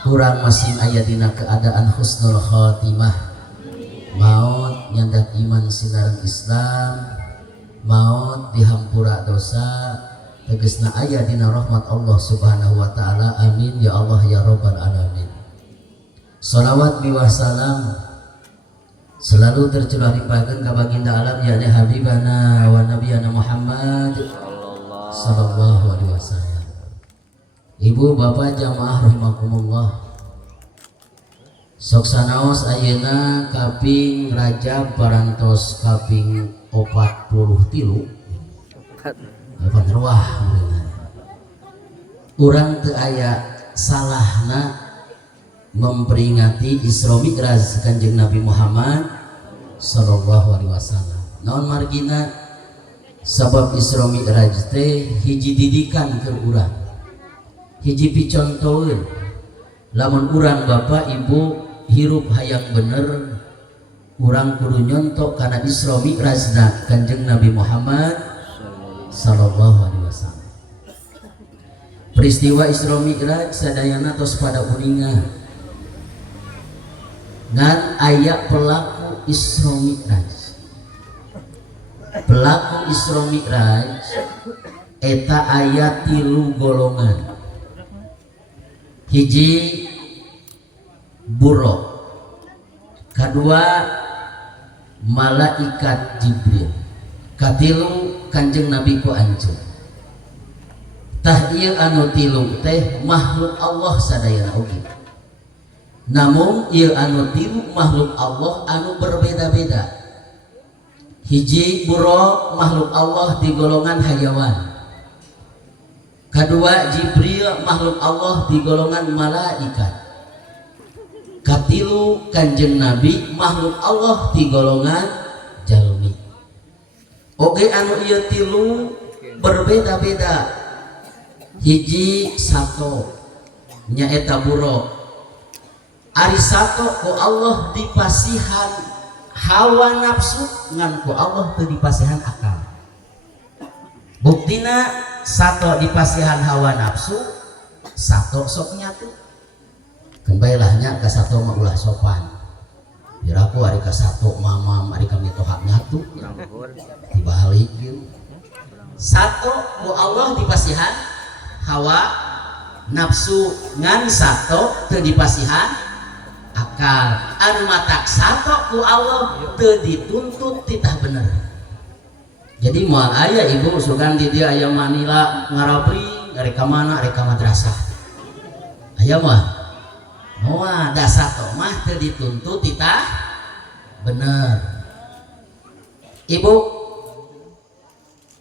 kurang masing aya dina keadaan husnul khotimah, maut nyandak iman sinaran Islam, maut dihampura dosa, tegesna aya dina rahmat Allah subhanahu wa ta'ala. Amin ya Allah ya rabbal alamin. Salawat biwah salam selalu tercurah limpahkan ka baginda alam yakni habibana wa nabiyana Muhammad sallallahu alaihi wasallam. Ibu bapak jamaah rahimakumullah, sok sanaos ayeuna kaping Rajab parantos kaping 43 opat ruah urang teu aya salahna memperingati Isra Mi'raj Kanjeng Nabi Muhammad sallallahu alaihi wasallam. Naon margina sabab Isra Mi'raj teh hiji didikan keur urang, hiji picontoeun lamun urang bapak ibu hirup hayang bener, urang kudu nyontok kana Isra Mi'rajna Kanjeng Nabi Muhammad sallallahu alaihi wasallam. Peristiwa Isra Mi'raj sadayana tos pada uningan ngan aya pelaku Isra Mi'raj. Pelaku Isra Mi'raj eta aya 3 golongan. Hiji buruk, kedua malaikat Jibril, katilu Kanjeng Nabi ku anjeun. Tah ieu anu tilu teh makhluk Allah sadayana oge. Namun ieu anu tilu makhluk Allah anu berbeda-beda. Hiji buruk makhluk Allah di golongan hayawan. Kedua Jibril makhluk Allah di golongan malaikat. Katilu Kanjeng Nabi makhluk Allah di golongan jalmi. Oge anu ieu tilu berbeda-beda. Hiji sato nyaeta buruk. Ari sato ku Allah dipasihan hawa nafsu ngan ku Allah teu dipasihan akal. Buktina sato dipasihan hawa nafsu, sato sok nyatu. Kembalilah ka sato mah ulah sopan. Biraku ari ka sato mamam ari ka mitoha nyatu. Dibalik kieu. Sato ku Allah dipasihan hawa nafsu ngan sato teu dipasihan akal. Anu matak sato ku Allah teu dituntut titah bener. Jadi moal aya ibu sugan di dia aya Manila ngarapri dari ka mana dari ka madrasah. Aya mah moal da sato mah teu dituntut titah bener. Ibu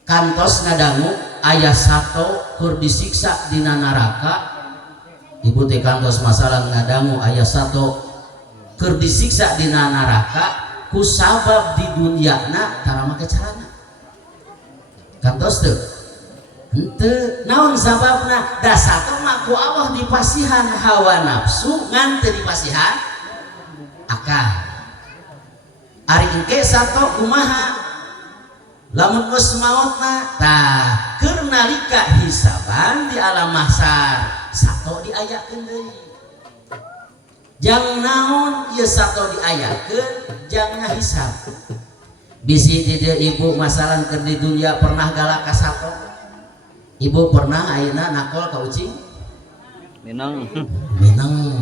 kantos ngadangu aya sato keur disiksa dina neraka. Ibu teh kantos masalah ngadangu aya sato keur disiksa dina neraka ku sabab di dunyana tara make carana. Kantos teu? Henteu. Naon sababna? Da sato mah ku Allah dipasihan hawa nafsu ngan teu dipasihan akal. Ari engke sato kumaha? Lamun geus maotna tah keur nalika hisaban di alam mahsyar sato diayakeun deui. Jang naon ieu sato diayakeun jangna hisab. Bisi di dieu ibu masalan keur di dunya pernah galak ka sato. Ibu pernah ayeuna nakol ka ucing? Minang. Minang.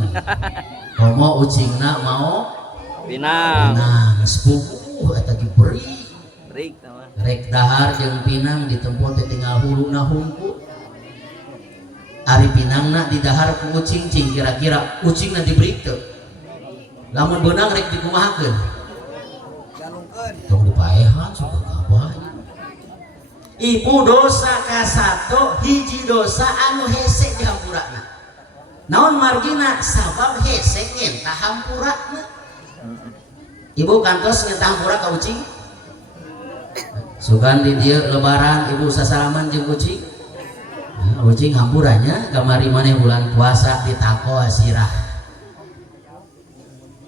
Komo ucingna mau Pinang. Pinang sepupu eta diberi. Break sama. Rek dahar jeung pinang ditempo teh tinggal huluna hungkul. Ari pinangna didahar ku ucing cing kira-kira ucingna diberi teu. Lamun beunang rek dikumahakeun. Tong dipaehan suka kabah. Ibu dosa ka sato hiji dosa anu hese di hampurana. Naon margina sabab hese ngentah hampurana. Ibu kantos ngentah hampura ka ucing? Sugan di dieu lebaran ibu sasalaman jeung ucing. Ucing hampuranya kamari maneh bulan puasa ditako sirah.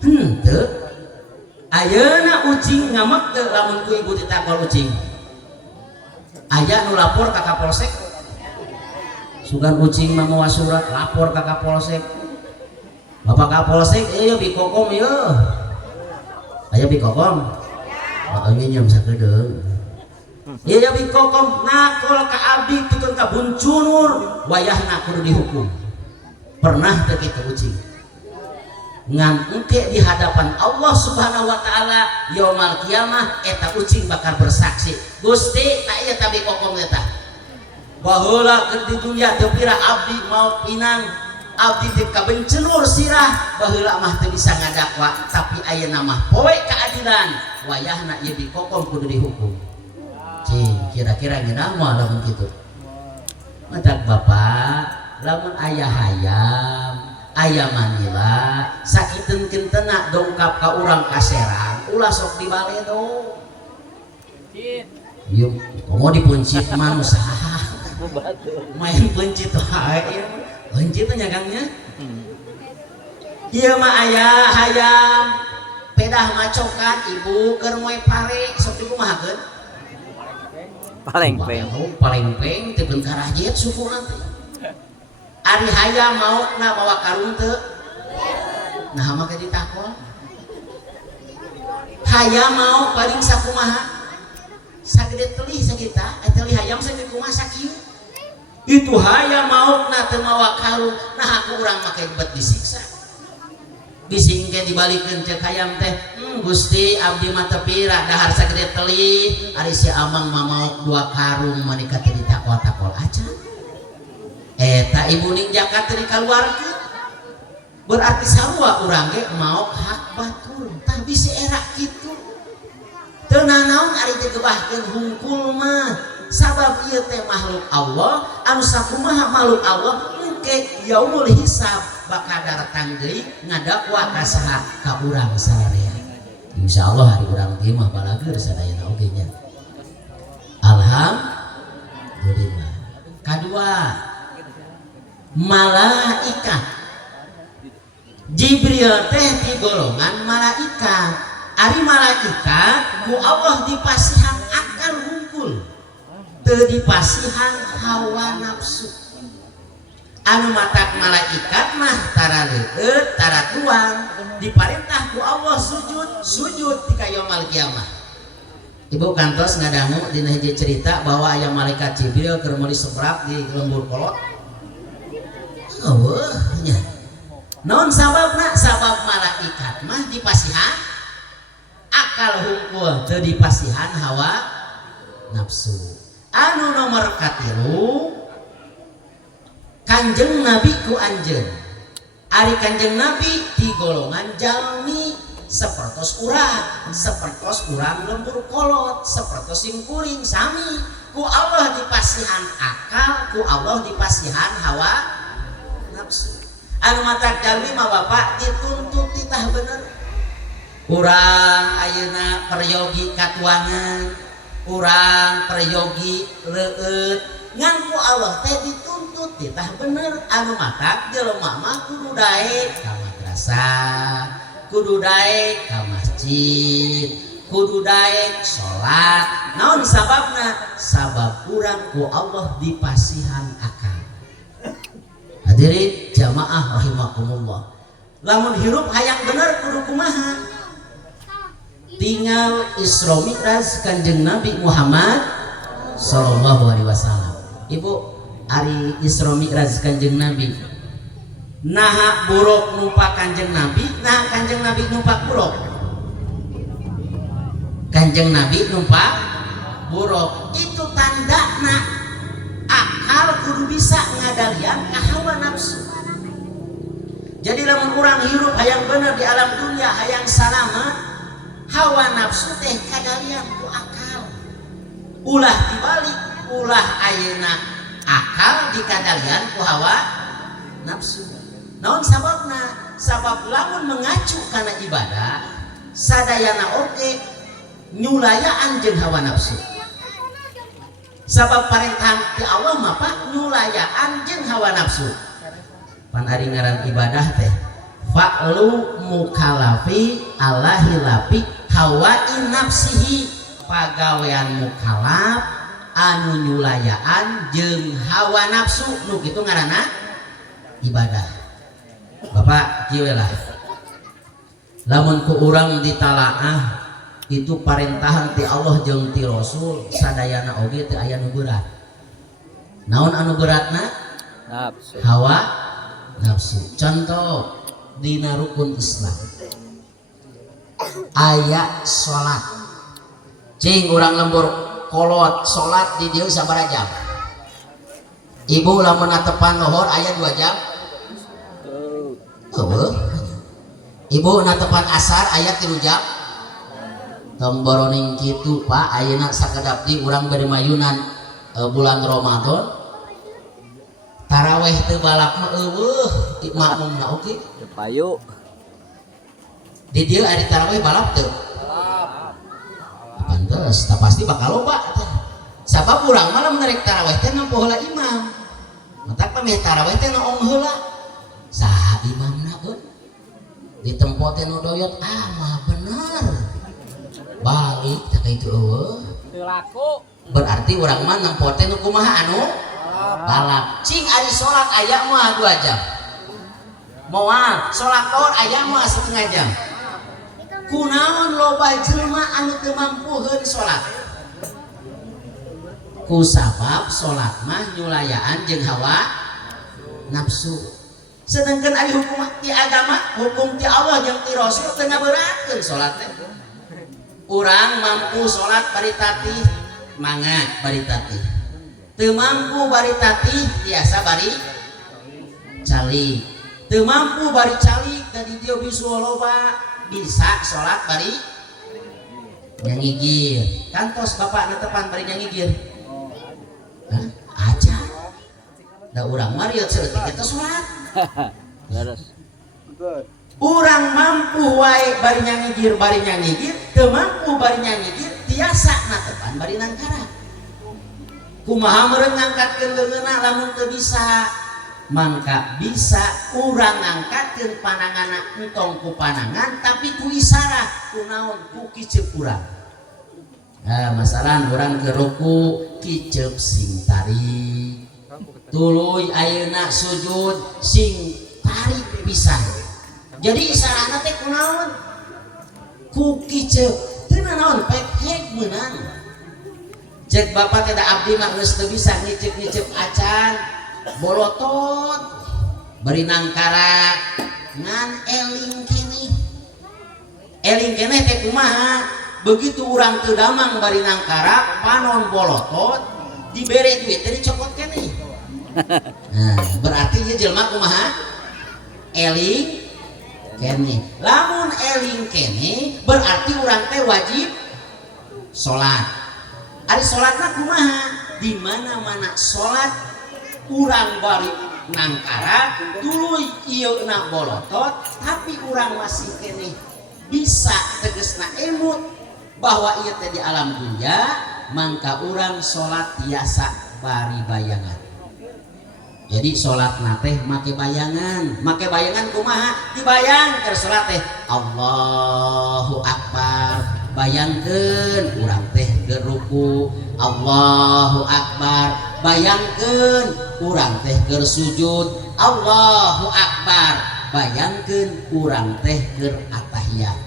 Henteu. Ayeuna ucing ngamek teu lamun ku ibu ditakol ucing. Aya nu lapor ka Kapolsek. Sugan ucing mah mawa surat lapor ka Kapolsek. Bapak Kapolsek ya bikokom ya aya bikokom ngenyem sakedeung ya bikokom nakol ka abdi pikeun ka buncunur wayahna kudu dihukum pernah teu kitu ucing ngan engke di hadapan Allah Subhanahu wa taala yaumul kiamah eta ucing bakal bersaksi Gusti tak ieu tabi kokom eta baheula keur di dunya teu pira abdi mau pinang abdi teu kabencenur sirah baheula mah teu bisa ngadakwa tapi ayeuna mah poe keadilan wayahna ieu bi kokom kudu dihukum cing kira-kira ngeunah moal lamun kitu matak bapak lamun aya hayam aya manila sakiteun kentena dongkap ka urang ka Serang ulah sok dibaledo yuk mau dipuncit mah usaha main puncit wae puncit nyagangnya ieu mah aya hayam pedah macokan ibu keur moe pare sok dikumahakeun paleng-peng teu beun karajet suku nanti ari hayam maokna bawa karung teu nah mah ke ditakol hayam mau paling sakumaha sagede teuih sakita teuih hayam sagede kumaha sakieu itu hayam maokna teu mawa karung nah aku urang make bet disiksa bising ke dibalikeun ceuk hayam teh Gusti abdi mah teu pira dahar sagede teuih ari si amang mah maok 2 karung manika teu ditakol-takol aja eta ibu ning jakat teh dikaluarkeun berarti sarua urang ge maok hak batur tah bisi era kitu teu naon ari digebahkeun hungkul mah sabab ieu teh makhluk Allah anu sakumaha makhluk Allah engke yaumul hisab bakal datang deui ngadakwa ka saha ka urang saarea insyaallah hari urang ieu mah balagur sadayana oge nya alhamdulillah kadua malaikat Jibril teh di golongan malaikat ari malaikat ku Allah dipasihan akal hungkul teu dipasihan hawa nafsu anu matak malaikat mah tara leueut tara tuang diparentah ku Allah sujud di yaumul kiamah ibu kantos ngadangu dina hiji cerita bahwa aya malaikat Jibril keur meuli sebrap di lembur kolot nya non sababna sabab malaikat mah dipasihan akal hungkul teu dipasihan hawa nafsu anu nomor katilu Kanjeng Nabi ku anjeun ari Kanjeng Nabi di golongan jalmi sapertos urang lembur kolot sapertos sing kuring sami ku Allah dipasihan akal ku Allah dipasihan hawa nafsu anu matak jalmi mah bapak dituntut titah bener urang ayeuna peryogi katuangan urang peryogi leueut ngan ku Allah teh dituntut titah bener anu matak jelema mah kudu daek ka madrasah kudu daek ka masjid kudu daek salat naon sababna sabab urang ku Allah dipasihan akal hadirin jamaah rahimakumullah lamun hirup hayang bener kudu kumaha tinggal Isra Mi'raj Kanjeng Nabi Muhammad sallallahu alaihi wasallam ibu ari Isra Mi'raj Kanjeng Nabi naha buruk numpak Kanjeng Nabi nah Kanjeng Nabi numpak buruk Kanjeng Nabi numpak buruk itu tandana akal kudu bisa ngadalian ka hawa nafsu jadi lamun urang hirup hayang bener di alam dunia hayang salamet hawa nafsu teh kadalian ku akal ulah dibalik ulah ayeuna akal dikadalian ku hawa nafsu naon sababna sabab lamun mengacu kana ibadah sadayana oge nyulayaan jeung hawa nafsu sabab parentahan ti Allah mah pak nyulayaan jeung hawa nafsu pan ari ngaran ibadah teh fa'lu mukalafi ala hilafi hawa'i nafsihi pagawean mukalaf anu nyulayaan jeung hawa nafsu nu kitu ngaranna ibadah bapak Bapak kieu lah lamun ku urang ditalaah itu parintahan ti Allah jeung ti Rasul sadayana oge teu aya nu berat. Naon anu beratna? Nafsu. Hawa nafsu. Contoh dina rukun Islam aya salat. Cing urang lembur kolot salat di dieu sabaraha jam? Ibu lamun natepan lohor aya 2 jam? Heueuh. Ibu natepan asar aya 3 jam? Tomboroning kitu Pak ayeuna sakedap di urang bari mayunan bulan Ramadan taraweh teu balap mah eueuh makmumna oge Payu. di dieu ari taraweh balap teu pantes tah pasti bakal loba teh sabab urang mah lamun rek taraweh teh nampo heula imam matak pameh taraweh teh naong heula saha imamna eun di tempo teh nu doyot mah bener balik tak itu eueuh Teu laku. berarti urang mah nampo teh nu kumaha anu balap cing ari salat aya mah 2 jam moal salat lohor aya mah 1/2 jam kunaon loba jelema anu teu mampuheun salat ku sabab salat mah nyulayaan jeung hawa nafsu sedangkan ari hukum ti agama hukum ti Allah jeung ti Rasul teu ngaberatkeun salat teh urang mampu salat bari tatih mangga bari tatih teu mampu bari tatih tiasa bari calik teu mampu bari calik dari dia bisu loba bisa salat bari nyangigir kantos bapak netepan bari nyangigir aja da urang mah rieu seutik eta salat Laras. urang mampu wae bari nyangigir teu mampu bari nyangigir tiasa natepan bari nangkara kumaha meureun ngangkatkeun leungeunna lamun teu bisa mangka bisa urang ngangkatkeun pananganna entong ku panangan tapi ku isyarat kunaon ku kiceup urang masalah urang ke ruku kiceup sing tarik tuluy ayeuna sujud sing tarik pisan jadi isyaratna teh kunaon ku kiceup teu naon pek hek meunang cek bapak teh da abdi mah geus teu bisa ngiceup acan bolotot bari nangkara ngan eling keneh teh kumaha begitu urang teu damang bari nangkara panon bolotot dibere duit teh dicokot keneh nah berarti ieu jelema kumaha eling keneh lamun eling keneh berarti urang teh wajib salat ari salatna kumaha di mana-mana salat urang bari nangkara tuluy ieuna bolotot tapi urang masih keneh bisa tegesna emut bahwa ieu teh di alam dunya mangka urang salat tiasa bari bayangan jadi salatna teh make bayangan kumaha dibayang keur salat teh Allahu Akbar bayangkeun urang teh keur ruku Allahu Akbar bayangkeun urang teh keur sujud Allahu Akbar bayangkeun urang teh keur atahiyat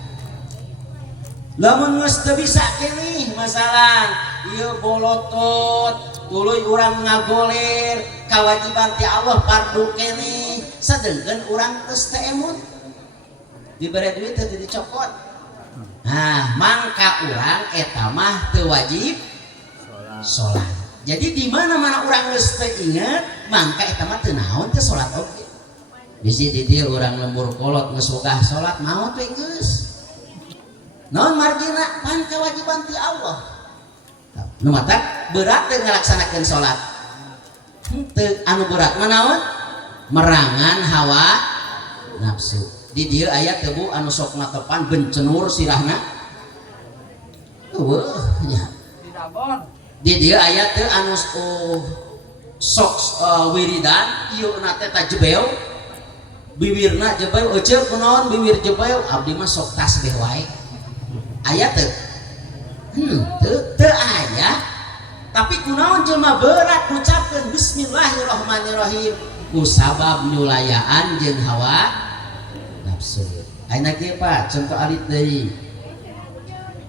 lamun geus teu bisa keneh masalah ieu bolotot tuluy urang ngagoler kawajiban ti Allah fardu keneh sadengkeun urang geus teu emut dibere duit teh dicokot nah mangka urang eta mah teu wajib salat jadi di mana-mana urang geus teu inget mangka eta mah teu naon teh salat oge bisi di dieu urang lembur kolot geus wegah salat maot we geus naon margina pan kewajiban ti Allah nu matak berat teu ngalaksanakeun salat teu anu berat mah naon merangan hawa nafsu di dieu aya teu bu anu sok natepan bencenur sirahna eueuh nya di dieu aya teu anu sok wiridan ieu na teh jebeu bibirna jebeu euceuk kunaon bibir jebeu abdi mah sok tasbih wae aya teu teu aya tapi kunaon jelema berat ngucapkeun bismillahirrahmanirrahim ku sabab nyulayaan jeung hawa nafsu. Ayeuna kieu Pak, contoh alit deui.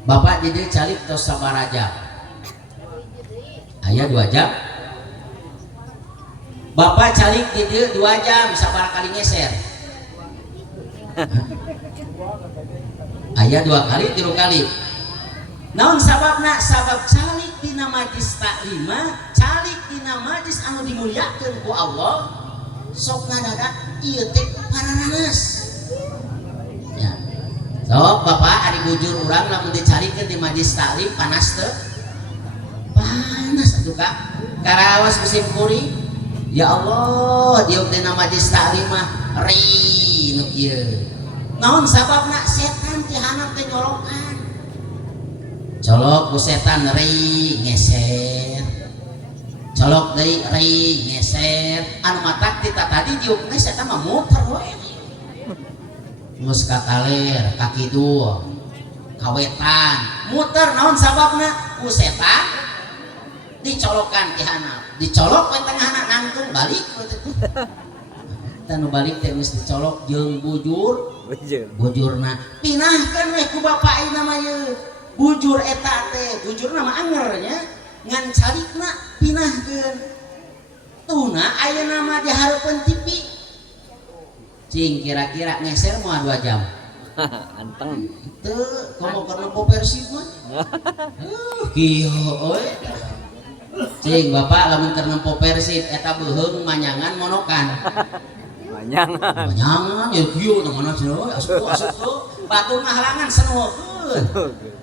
Bapak di dieu calik tos sabaraha jam? Aya 2 jam. Bapak calik di dieu 2 jam sabaraha kali ngeser? Aya 2 kali, 3 kali. Naon sababna? Sabab calik dina majlis taklima, calik dina majlis anu dimulyakeun ku Allah, sok ngadadak ieu teh pararanes. Ya. Sok Bapak ari bujur urang lamun dicarikeun di majlis taklim panas teu? Panas atuh Kak. Karaos musim kuring. Ya Allah, diuk dina majlis taklim mah ri nu kieu. Naon sababna? Setan ti handap teh nyolokan. Colok ku setan ri ngeser, colok deui ri ngeser, anu matak tita tadi diukna setan mah muter we, geus ka kaler ka kidul kawetan muter. Naon sababna? Ku setan dicolokan ti handap, dicolok we tengahna nangtung balik we teh. Tanu balik teh geus dicolok jeung bujurna pinahkeun we ku bapak ieu mah ye. Bujur eta teh, bujur nama angernya ngan calikna pinahkeun. Tuna aya nama di hareupeun TV. Cing kira-kira ngeser moal 2 jam. Anteng. Teu komo keur nempo Persib mah. Kieu euy. Cing bapak lamun keur nempo Persib eta beuheung manyangan monokan. Manyangan ya kieu teu mana cenah asup tuh. Baturna halangan sanuhkeun.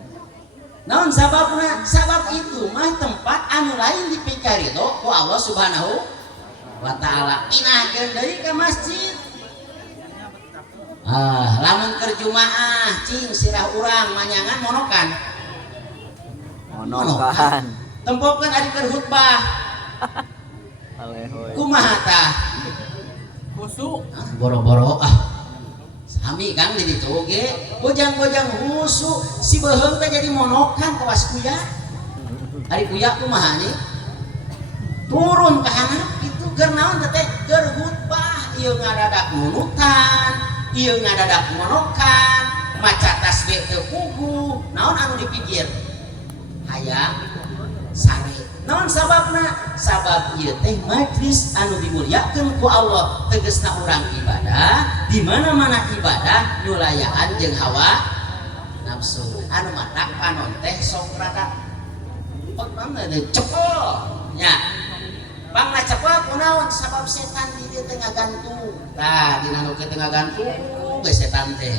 Naon sababna? Sabab itu mah tempat anu lain dipikari itu ku Allah Subhanahu wa taala. Pinahkeun deui ka masjid. Lamun keur jumaah cing sirah urang manyangan monokan. Tempokkeun ari keur khutbah. Kumaha tah? Khusuk. Boro-boro sami Kang di ditu ge bojang-bojang husu si beuheung teh jadi monokan kawas kuya. Ari kuya kumaha nih? Turun ka handap itu keur naon teh? Keur khutbah ieu ngadadak nunutan, ieu ngadadak monokan, maca tasbih teu puguh. Naon anu dipikir? Hayang sare. Naon sababna? Sabab ieu teh majlis anu dimulyakeun ku Allah, tegasna urang ibadah di mana-mana ibadah nulayaan jeung hawa nafsu. Anu matak panon teh sok rada cepol nya. Pangna cepol kunaon? Sabab setan di dieu teh ngagantung. Tah dina nu kieu teh ngagantung ge setan teh.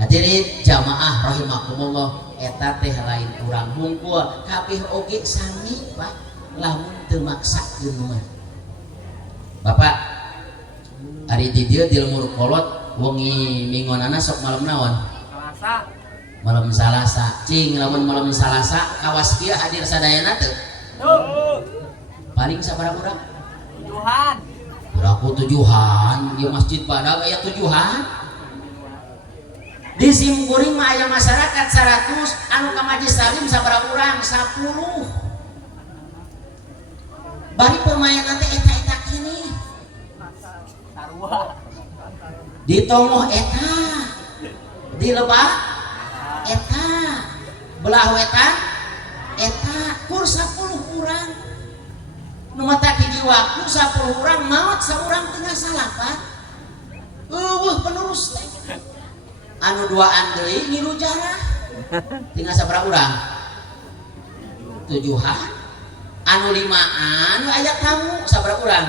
Hadirin jamaah rahimakumullah, eta teh lain urang hungkul kabeh oge sami Pak lamun teu maksakeun mah. Bapak ari di dieu di lemur kolot wengi mingonana sok malam naon? Salasa. Malam Salasa. Cing lamun malam Salasa kawas kieu hadir sadayana teu? Teu. Paling sabaraha urang? 7-an. Berapa 7-an? Di masjid badag aya 7-an. Di simkuring mah aya masyarakat 100, anu ka majlis taklim sabaraha urang? 10. Bari pemain nanti eta kini. Sarua. Di tongoh eta. Di lebah eta. Belah wetan eta kur 10 urang. Nu mata hiji waktu 10 urang maot saurang tengah salapan. Penerus teh. Anu 2an deui ngilu jarah. Tinggal sabaraha urang? 7-an. Anu 5an aya tamu sabaraha urang?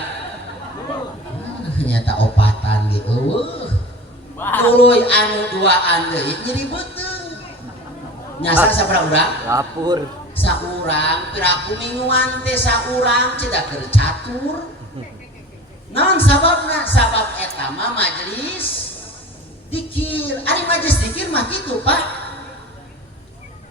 Nyata opatan gitu. Tuluy anu 2an deui nyeri beuteung. Nyasa sabaraha urang? Lapur. Saurang piraku mingguan teh saurang cedak keur catur. Naon sababna? Sabab eta mah majlis dikir. Ari majlis dikir mah kitu Pak.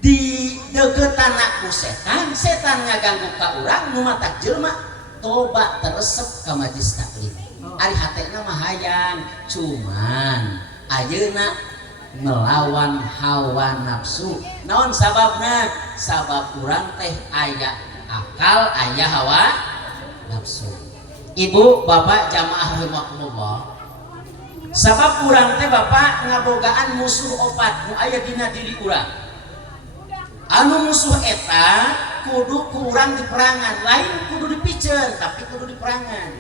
Di degeutana ku setan, setan ngaganggu ka urang nu matak jelema toba teresep ka majlis taklim. Ari hatena mah hayang, cuman ayeuna melawan hawa nafsu. Naon sababna? Sabab urang teh aya akal, aya hawa nafsu. Ibu, bapak, jamaah rahimakumullah, Sabab urang teh Bapak ngabogaan musuh opat nu aya dina diri urang. Anu musuh eta kudu ku urang di perangan, lain kudu dipiceun tapi kudu di perangan.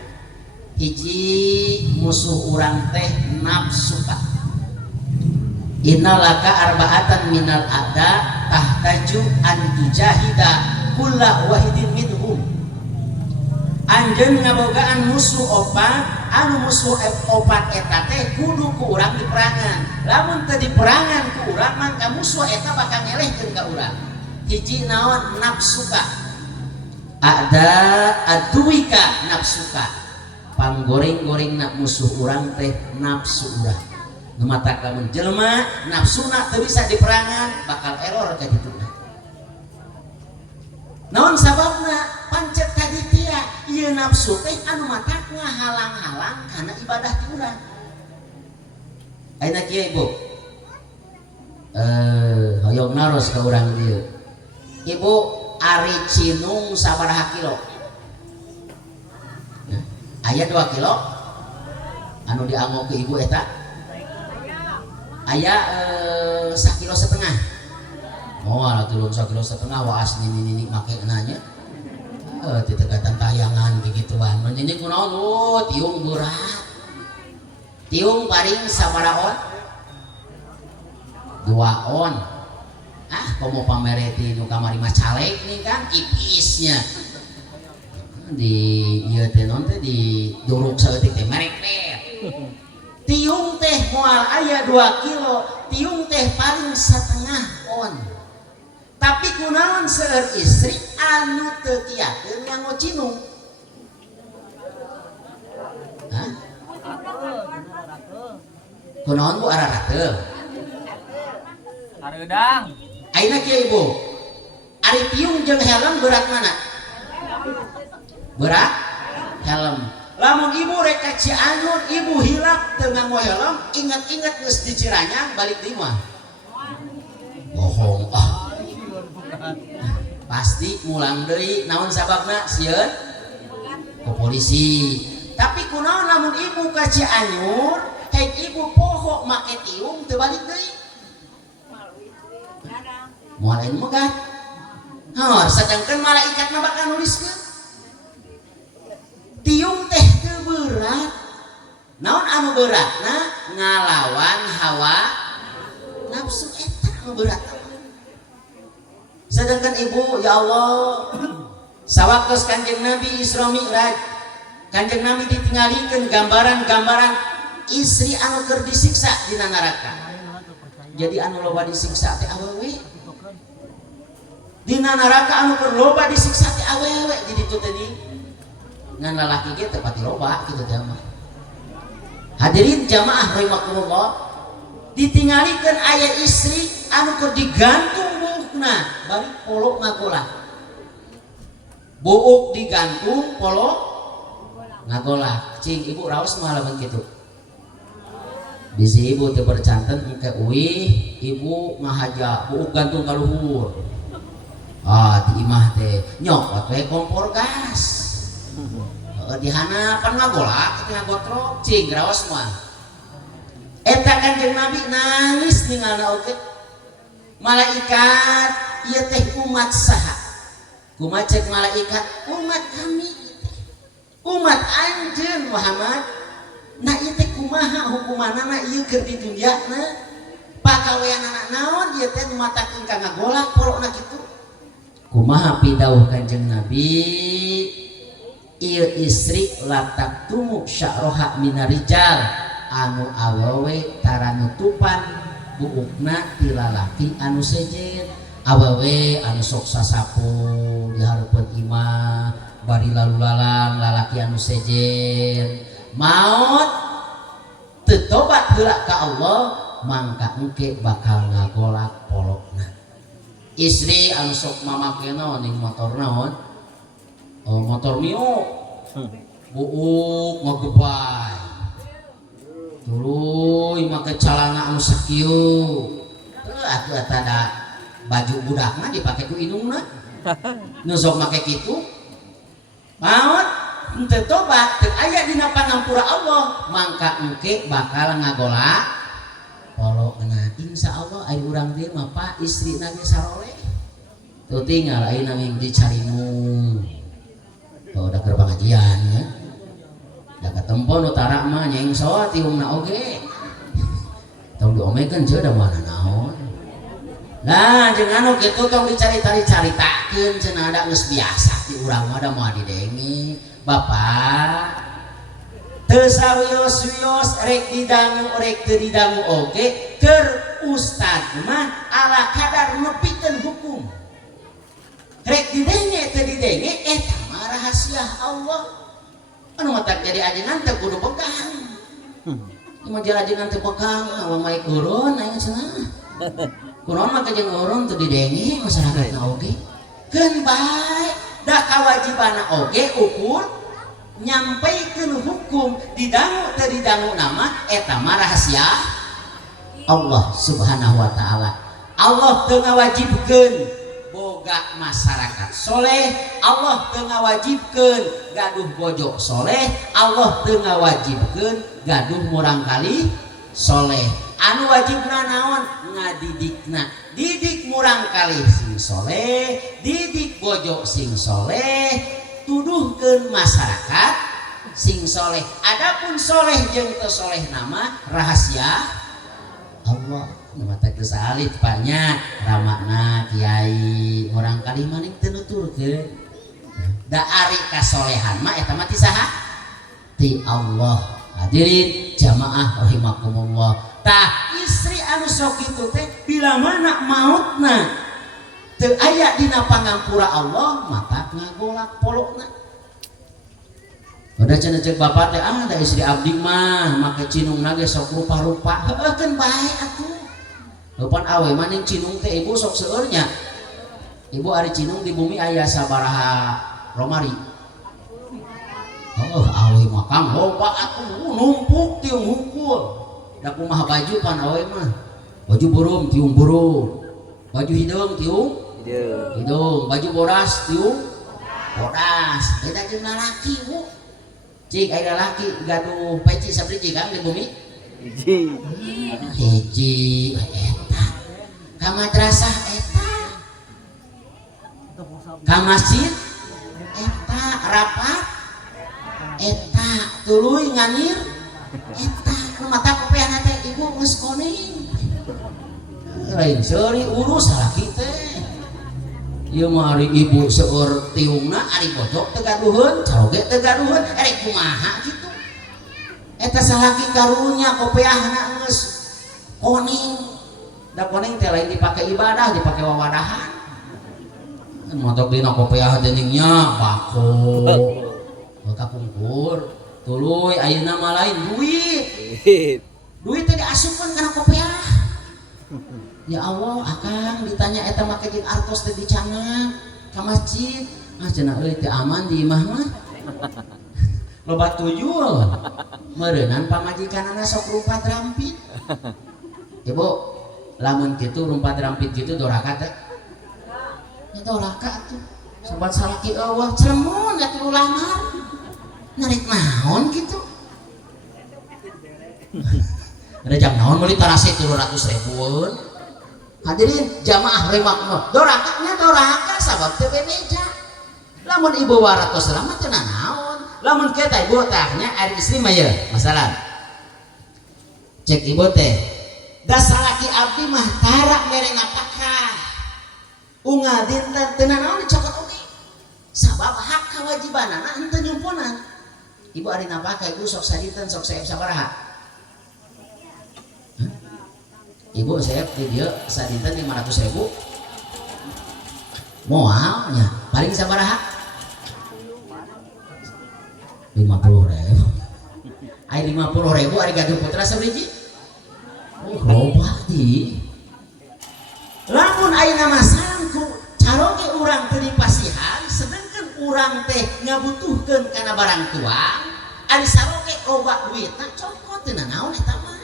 Hiji musuh urang teh nafsuka. Innalaka arba'atan minal ada tahtaju an tujahida kulla wahidin minhum. Anjeun ngabogaan musuh opat, anu musuh opat eta teh kudu ku urang di perangan. Lamun teu di perangan ku urang mangka musuh eta bakal ngelehkeun ka urang. Hiji naon nafsuka. Ada aduika nafsuka. Panggoreng-goreng nak musuh urang teh nafsu urang. Mata lamun jelema nafsuna teu bisa di perangan bakal error ka dituna. Naon sababna? Pancet kaditia ieu nafsu teh anu matak ngahalang-halang kana ibadah ti urang. Ayeuna kieu Ibu. Hoyong naros ka urang dieu. Ibu ari cinung sabaraha kilo? Aya 2 kilo anu dianggo ke ibu eta aya 1,5 kilo. Oh ala tulung 1,5 kilo waas nini make nanya ti tegatan tayangan begituan nini kunaon tiung berat tiung paring sabaraha on 2 on komo pamereti nu kamari mah caleg nih kan ipisnya di ieu teh non teh di duruk saeutik teh merek tiung teh moal aya 2 kilo tiung teh paling 1,5 on tapi kunaon seueur istri anu teu kiakeun nganggo cinung kunaon Bu ararakeun Hareudang. ayeuna kieu Ibu ari tiung jeung helm berat mana berat helm. Lamun ibu rek ka Cianjur ibu hilap teu nganggo helm inget-inget geus di Ciranyang balik deui mah bohong pasti mulang deui naon sababna sieun ke polisi. Tapi kunaon lamun ibu ka Cianjur hek ibu poho make tiung teu balik deui moal lain megah sedangkan malaikatna bakal nuliskeun tiung teh teu berat. Naon anu beratna ngalawan hawa nafsu eta anu berat. Sedangkan ibu ya Allah sawaktos Kanjeng Nabi Isra Mi'raj Kanjeng Nabi ditinggalikeun gambaran-gambaran istri anu keur disiksa dina neraka. Jadi anu loba disiksa teh awewe. Dina neraka anu keur loba disiksa teh awewe jadi itu tadi ngan lalaki ge teh pati loba kitu teh mah. Hadirin jamaah rahimakumullah, ditinggalikeun aya istri anu keur digantung buukna bari polo ngagolah. Buuk digantung polo ngagolah. Cing ibu raos mah lamun kitu. Bisi ibu teu bercanten engke uih ibu ngahaja buuk gantung ka luhur. Di imah teh nyokot we kompor gas. Di hanapan ngagolak kita ngagotrok cing raos mah eta Kanjeng Nabi nangis ningalna oge malaikat ieu teh umat saha kumaha cek malaikat umat kami umat anjeun Muhammad nah ieu teh kumaha hukumanana ieu keur di dunyana pagaweanana naon ieu teh matakeun ka ngagolak polona kitu kumaha pidawuh Kanjeng Nabi ieu istri latak tumu sya'roha minarijal anu awewe tara nutupan buukna ti lalaki anu sejen awewe anu sok sasapu di hareupeun imah bari lalu lalang lalaki anu sejen maot teu tobat heula ka Allah mangka engke bakal ngagolak polokna. Istri anu sok mamake naon ning motor naon motor Mio buuk ngagebay tuluy make calana anu sakieu teu atuh eta da baju budakna dipake ku indungna nu sok make kitu maot henteu tobat teu aya dina pangampura Allah mangka engke bakal ngagolak polokna. Insyaallah ari urang teh mah Pak istrina ge saroleh tuh tinggal ayeuna mimpi carinung tuh udah keur pengajian ya da katempo nu tara mah nyengso tiungna oge tong diomekeun ceuk da mana naon. Nah jeung anu kitu tong dicari-caritakeun cenah da geus biasa ti urang mah da moal didenge. Bapak teu sawios-wios rek didangu rek teu didangu oge keur ustad mah ala kadar nepikeun hukum. Rek didenge teu didenge eta mah rahasia Allah. Anu mah tak jadi ajengan teu kudu pegang. Cuma ajengan teu pegang awang maik urun aya cenah. Kunaon mah kajeng urun teu didenge masyarakatna oge. Keun bae da kawajibana oge ukur nyampaikeun hukum didangu teu didangu nama eta mah rahasia Allah Subhanahu wa taala. Allah teu ngawajibkeun boga masyarakat soleh, Allah teu ngawajibkeun gaduh bojo soleh, Allah teu ngawajibkeun gaduh murang kali soleh. Anu wajibna naon ngadidikna, didik murang kali sing soleh, didik bojo sing soleh, tuduhkeun masyarakat sing soleh. Adapun soleh jeung teu soleh nama rahasia Allah. Mata geus alit panya ramakna kiai murang kali maning teu nuturkeun. Da ari kasolehan mah eta mah ti saha? Ti Allah. Hadirin jamaah rahimakumullah. Tah istri anu sok kitu teh bila mana mautna teu aya dina pangampura Allah maka ngagolak polokna. Udah cenah cek bapak teh da istri abdi mah make cinungna ge sok rupa-rupa. Heueuh keun bae atuh. Leupan awe maning cinung teh ibu sok seueur nya. Ibu ari cinung di bumi aya sabaraha romari. Awe mah kang loba atuh numpuk tiung hungkul. Da kumaha baju pan awe mah baju burum tiung burum, baju hidung tiung hidung, baju bodas tiung bodas. Eta jeung lalaki bu cik aya lalaki gaduh peci sabriji kang di bumi hiji eta ka madrasah eta ka masjid eta rapat eta tuluy nganir eta mata kopeana teh ibu geus koning lain seuri urus salaki teh ieu mah ari ibu seueur tiungna ari bojok teu gaduheun caroge teu gaduheun erek kumaha kitu eta salaki karunya kopeahna geus koning da koning teh lain dipake ibadah dipake wawadahan motok dina kopeah jeningnya bako kapungkur tuluy ayeuna mah lain duit teh diasupkeun kana kopiah. Ya Allah akang ditanya eta make jeung artos teh dicana ka masjid cenah euy teh aman di imah mah loba tuyul meureunnan pamajikanana sok rumpat rampit. Ibu lamun kitu rumpat rampit kitu doraka teh ya doraka tuh sobat salaki eueuh cermun atuh lamar narik naon gitu. Rejang naon meuli tarasih 300.000-eun. Hadirin jamaah rahimakumullah. Dorakanya doraka sabab teu bebeja. Lamun ibu waratos lama teu naon. Lamun kita ibu tahnya ari istri mah ye masalah. Cek ibu teh. Da salaki abdi mah tara mere ngapakah. Unga dinten teu naon dicokot oge. Sabab hak kewajibanana henteu nyumpunan. Ibu ari napakah ibu sok sadinten sok saep sabaraha? Ibu saya di dia sadinten 500.000 moalnya paling sabaraha 50.000 ay 50.000 ari gaduh putra sabriji loba di lamun ayeuna mah sangku caroge urang teu dipasihan sedengkeun urang teh ngabutuhkeun kana barang tuang ari saroge loba duitna cokot teu naon eta mah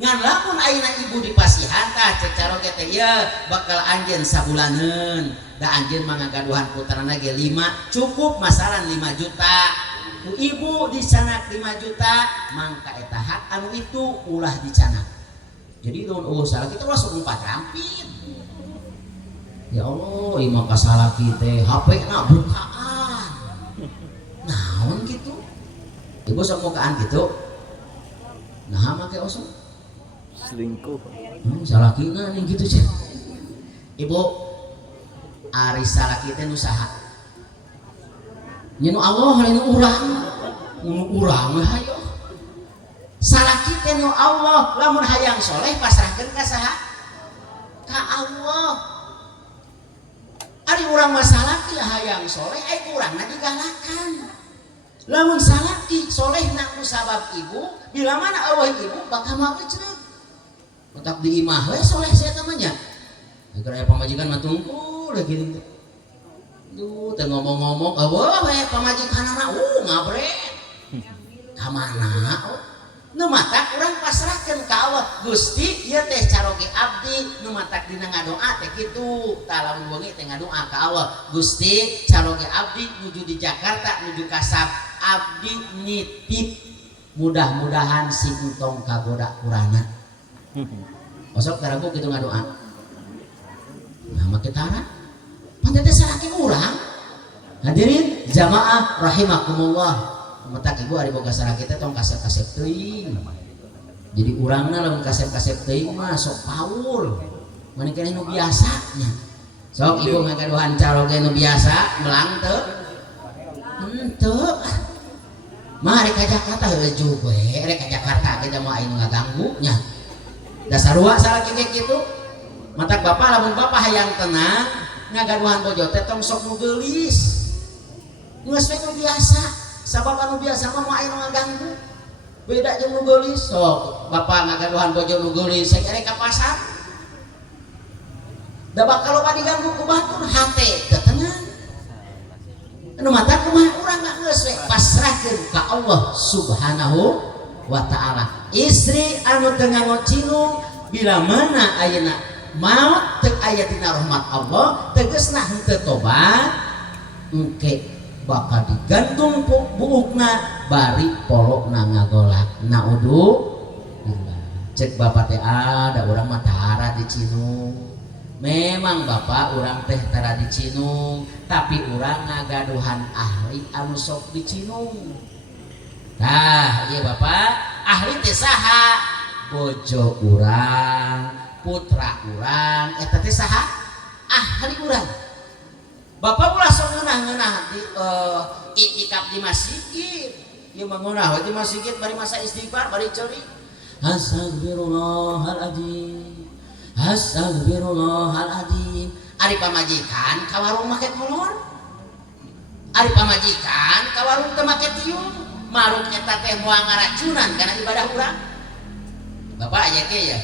ngan lamun ayeuna ibu dipasihan tah cek caroge teh ieu bakal anjeun sabulaneun da anjeun mangagaduhan putrana ge 5 cukup masalah 5 juta ku ibu dicanak 5 juta mangka eta hak anu itu ulah dicanak jadi daun salah kita langsung 4 rampit ya Allah imah kasalah kita HP na bukaan naon gitu ibu sok bukaan gitu nah make osok Selingkuh. salah kita nih gitu sih ibu ari salah kita nu saha nya nu Allah lain urang hayo salah kita nu Allah lamun hayang soleh pasrahkeun ka saha ka Allah ari urang masalah ki hayang soleh ai urangna digalakan lamun salah ki solehna ku sabab ibu bila mana Allah ibu bakal mawecreut otak di imah we soleh saya temannya agar aya pamajikan mah tungkul lagi gitu duh teh ngomong-ngomong eueuh we pamajikanana ngabret ka mana nu matak urang pasrahkeun ka Allah Gusti ieu teh caroge abdi nu matak dina ngadoa teh kitu tah lamun wengi teh ngadoa ka Allah Gusti caroge abdi nuju di Jakarta nuju kasab abdi nitip mudah-mudahan si entong kagoda kurana osok karago kitu ngadoa nah make tara pantai teh salaki urang hadirin jamaah rahimakumullah matak ibu ari boga saraki teh tong kasep-kasep teuing jadi urangna lamun kasep-kasep teuing mah sok paul mani keneh nu biasa nya sok ibu ngagaduhan caroge nu biasa melang teu henteu mah rek ka Jakarta heuh juga rek ka Jakarta ge mah aya nu ngaganggu nya da sarua salaki ge kitu matak bapak lamun bapak hayang tenang ngagaduhan bojo teh tong sok nu geulis geus we nu biasa sabab anu biasa mah aya nu ngaganggu beda jeung nu geulis sok bapak ngagaduhan bojo nu geulis saya rek ka pasar da bakal loba diganggu ku batur hate teu tenang anu mata kumaha urang geus we pasrahkeun ka Allah Subhanahu wa ta'ala istri anu teu ngangocinu bila mana ayeuna maut teu aya dina rahmat Allah tegasna henteu tobat engke bakal digantung buukna bari polokna ngagolak naudzubillah cek bapak teh ada urang mah tara di Cinung memang bapak urang teh tara di Cinung tapi urang ngagaduhan ahli anu sok di Cinung tah ieu bapak ahli teh saha bojo urang putra urang eta teh saha ahli urang bapak ulah sok ngeunah-ngeunah di iktikaf di masjid ieu mah ngeunah di masjid bari masa istighfar bari ceuri astagfirullahaladzim astagfirullahaladzim ari pamajikan ka warung make kolor ari pamajikan ka warung teu make tiung marung eta teh moal ngaracunan kana ibadah urang bapak aya ge ya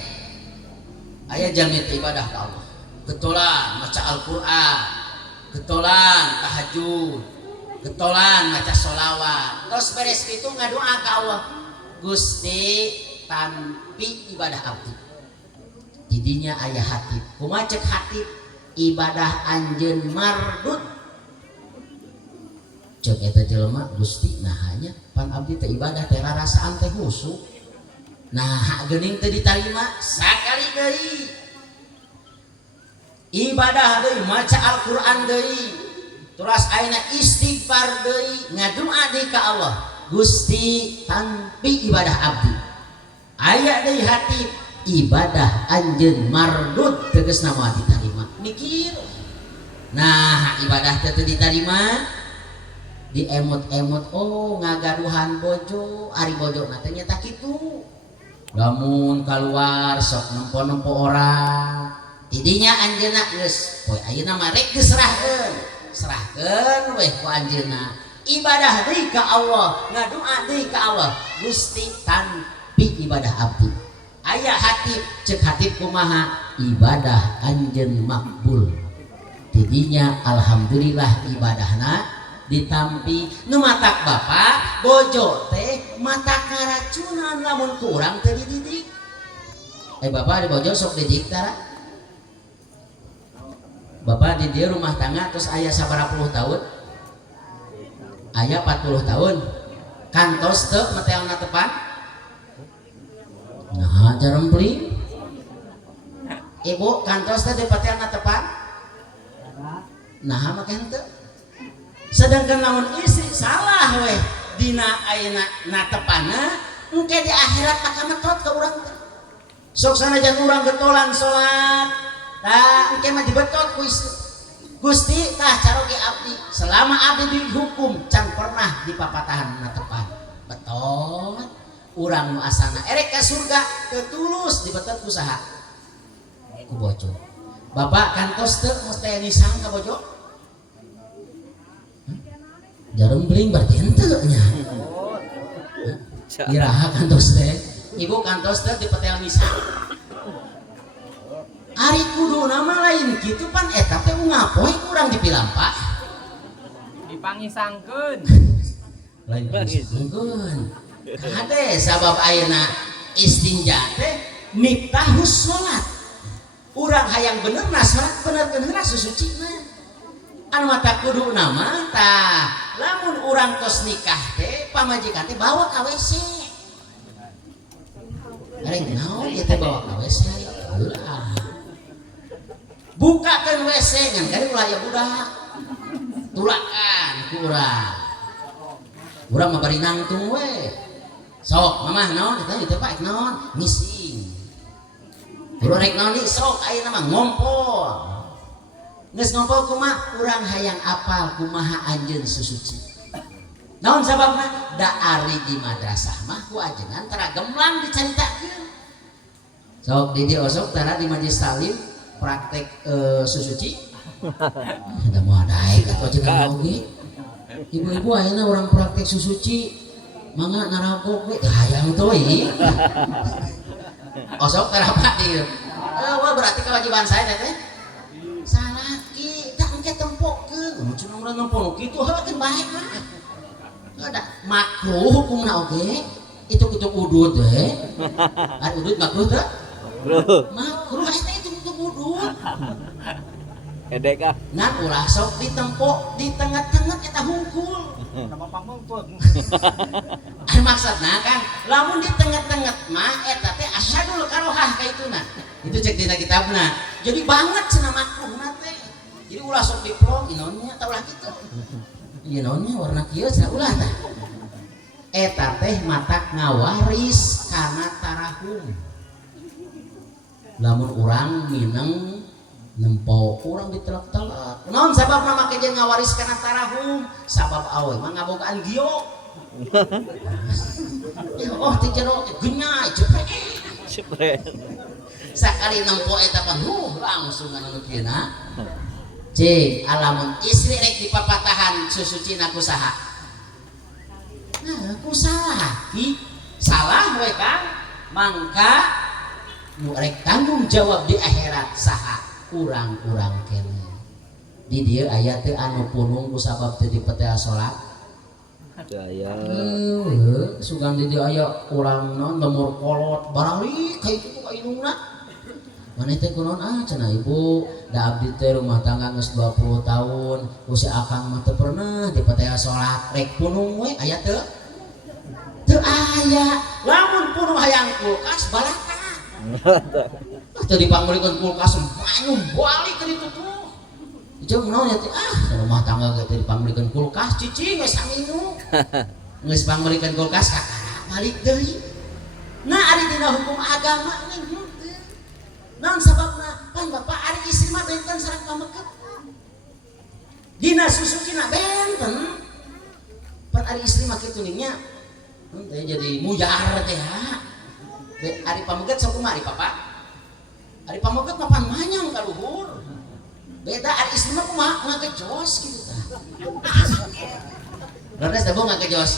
aya jamit ibadah ka Allah getolan maca Al-Qur'an getolan tahajud getolan maca sholawat terus beres itu ngadoa ka Allah Gusti tampi ibadah abdi didinya aya hatib kumaha cek hatib ibadah anjeun mardut cek eta jelema Gusti nah hanya pan abdi teh ibadah teh rarasaan teh husuk nah geuning teu ditarima sakali deui ibadah deui maca Al-Qur'an deui terus ayeuna istighfar deui ngadoa deui ka Allah Gusti tampi ibadah abdi aya deui hati ibadah anjeun mardut tegasna moal ditarima mikir nah ibadah teh teu ditarima di emot-emot oh ngagaduhan bojo ari bojona teh nyata kitu lamun keluar sok nempo-nempo orang tidinya anjeunna geus poe ayeuna mah rek serahkeun weh ku anjeunna ibadah deui ka Allah ngadoa deui ka Allah Gusti tampi ibadah abdi aya hatib cek hatib kumaha ibadah anjeun makbul tidinya alhamdulillah ibadahna ditampi nu matak bapak bojo teh matak ngaracunan lamun kurang teu dididik bapak di bojo sok didik tara Bapak di dia rumah tangga terus ayah sabaraha puluh tahun ayah 40 tahun kantos teu meteangna tepan nah jarempling ibu kantos teh di peteangna tepan nah make henteu sedangkan lamun istri salah weh dina ayeuna natepana engke di akhirat maka metot ka urang teh sok sanajan urang getolan salat tah engke mah dibetot ku istri Gusti tah caroge abdi selama abdi dihukum can pernah dipapatahan natepan betot urang nu asana erek ka surga teu tulus dibetot ku saha ku bojo bapak kantos teu mesti nisang ka bojo jarum bling berarti henteu nya iraha kantos teh ibu kantos teh dipetel nisang ari kudu nama lain kitu pan eta teh ngapoe kurang dipilampa dipangisangkeun lain pangisangkeun kade sabab ayeuna istinja teh miftahus salat urang hayang benerna salat bener-bener susucina anu mata kudu nama tah lamun urang tos nikah teh pamajikan teh bawa ka WC arek naon ieu teh bawa ka WC ulah bukakeun WC ngan kali ulah aya budak tulakan ku urang mah bari nangtung we sok mamah naon eta ieu teh Pak naon ngising urang rek naon sok ayeuna mah ngompol geus ngompol kumaha urang hayang apal kumaha anjeun susuci naon sababna da ari di madrasah mah ku ajengan tara gemlang dicaritakeun sok di dieu osok tara di majelis taklim praktek susuci ada mau adaek atau cenah oge ibu-ibu ayeuna urang praktek susuci mangga naragok we hayang teuing osok tara Pak dieu wah berarti kewajiban saya teh salaki tak engke tempokeun cenah urang nempo kitu heukeun bae mah ada makruh hukumna oge itu udud we ari udud makruh teh makruh eta itu udud edek ah nah ulah sok ditempo di tengah-tengah eta hungkul nama pangmungpung maksudna kan lamun di tengah-tengah mah eta teh asyadul karohah kaituna itu cek dina kitabna jadi banget cenah makruhna teh jadi ulah sok diplong inaonnya tah ulah kitu ieu naonnya warna kieu cenah ulah tah eta teh matak ngawaris kana tarahum lamun urang mineng nempo urang ditelak-telak naon sababna make jeung ngawaris kana tarahum sabab awe mah ngabogaan giok oh ti jero genyai cepet sakali nempo eta pan langsung anu kieu na cing alamun istri rek dipapatahan susucina ku saha nah ku salaki salah we Kang mangka nu rek tanggung jawab di akhirat saha urang-urang kene di dieu aya teh anu punung ku sabab teu dipetea salat daya sugan di dieu aya urang naon lemur kolot barangli ka itu ka indungna maneh teh kunaon cenah ibu da abdi teh rumah tangga geus 20 tahun ku si akang mah teu pernah dipetea salat rek punung we aya teu teu aya lamun punung hayang kulkas balaka teu dipanggulikeun kulkas manyum balik ka ditu tuh jeung naon ya teh rumah tangga ge teh dipanggulikeun kulkas cicing geus saminu geus panggulikeun kulkas kakara balik deui nah ari dina hukum agama nih henteu naon sababna pan bapak ari istri mah benten sareng pameukeut dina susukina benten pan ari istri mah kitu nya henteu jadi mujar teh ari pameukeut sok kumaha ari papa ari pameukeut mah pan manyang ka luhur beda ari istri mah kumaha ngagejos kitu tah Ranes da boga ngagejos